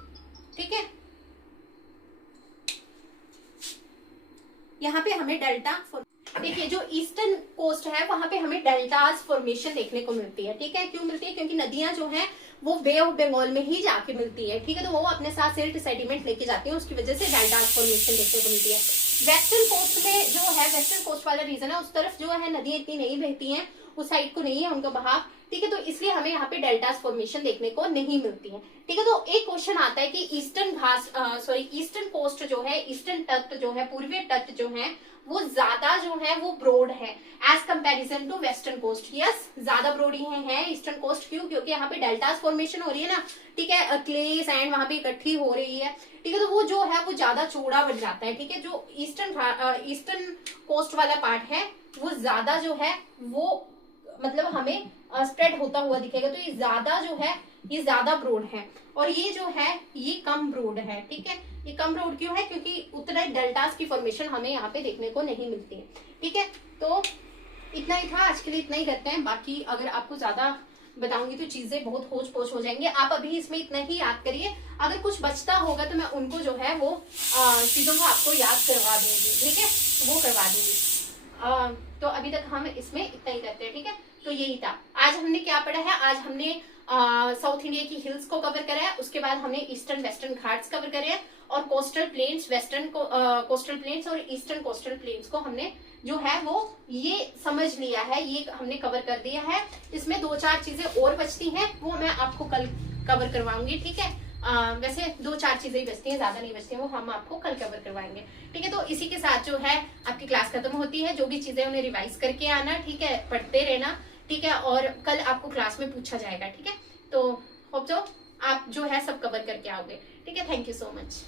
ठीक है, यहाँ पे हमें डेल्टा, देखिए जो ईस्टर्न कोस्ट है वहां पे हमें डेल्टास फॉर्मेशन देखने को मिलती है, ठीक है, क्यों मिलती है? क्योंकि नदियां जो हैं वो बे ऑफ बंगाल में ही जाके मिलती है, ठीक है, तो वो अपने साथ सिल्ट सेडिमेंट लेके जाती है, उसकी वजह से डेल्टास फॉर्मेशन देखने को मिलती है। वेस्टर्न कोस्ट में जो है, वेस्टर्न कोस्ट वाला रीजन है, उस तरफ जो है नदियां इतनी नहीं बहती हैं, उस साइड को नहीं है उनका बहाव, ठीक है, तो इसलिए हमें यहाँ पे डेल्टास फॉर्मेशन देखने को नहीं मिलती है, ठीक है। तो एक क्वेश्चन आता है कि ईस्टर्न कोस्ट जो है, ईस्टर्न तट जो है, पूर्वी तट जो है वो ज्यादा जो है वो ब्रॉड है as comparison to western coast. Yes, ज्यादा ब्रॉड ही है ईस्टर्न कोस्ट, क्यों? क्योंकि यहाँ पे डेल्टास फॉर्मेशन हो रही है ना, ठीक है, क्ले सैंड वहां पे इकट्ठी हो रही है, ठीक है, तो वो जो है वो ज्यादा चौड़ा बन जाता है, ठीक है। जो ईस्टर्न कोस्ट वाला पार्ट है वो ज्यादा जो है वो मतलब हमें स्प्रेड होता हुआ दिखेगा, तो ये ज्यादा जो है ये ज्यादा ब्रॉड है, और ये जो है ये कम ब्रॉड है, ठीक है। ये कम ब्रॉड क्यों है? क्योंकि उतना डेल्टास की फॉर्मेशन हमें यहाँ पे देखने को नहीं मिलती है, ठीक है। तो इतना ही था आज के लिए, इतना ही करते हैं, बाकी अगर आपको ज्यादा बताऊंगी तो चीजें बहुत होच पोच हो जाएंगी। आप अभी इसमें इतना ही याद करिए, अगर कुछ बचता होगा तो मैं उनको जो है वो चीजों को आपको याद करवा दूंगी, ठीक है, वो करवा दूंगी। तो अभी तक हम इसमें इतना ही करते हैं, ठीक है। तो यही था आज हमने क्या पढ़ा है। आज हमने साउथ इंडिया की हिल्स को कवर करा है, उसके बाद हमने ईस्टर्न वेस्टर्न घाट्स कवर करे हैं, और coastal planes, western coastal planes और ईस्टर्न कोस्टल प्लेन्स को हमने जो है वो ये समझ लिया है, ये हमने कवर कर दिया है। इसमें 2-4 चीजें और बचती हैं, वो मैं आपको कल कवर करवाऊंगी, ठीक है। वैसे 2-4 चीजें ही बचती हैं, ज्यादा नहीं बचती हैं, वो हम आपको कल कवर करवाएंगे, ठीक है। तो इसी के साथ जो है आपकी क्लास खत्म होती है। जो भी चीजें उन्हें रिवाइज करके आना, ठीक है, पढ़ते रहना, ठीक है, और कल आपको क्लास में पूछा जाएगा, ठीक है। तो होप जो आप जो है सब कवर करके आओगे, ठीक है। Thank you so much.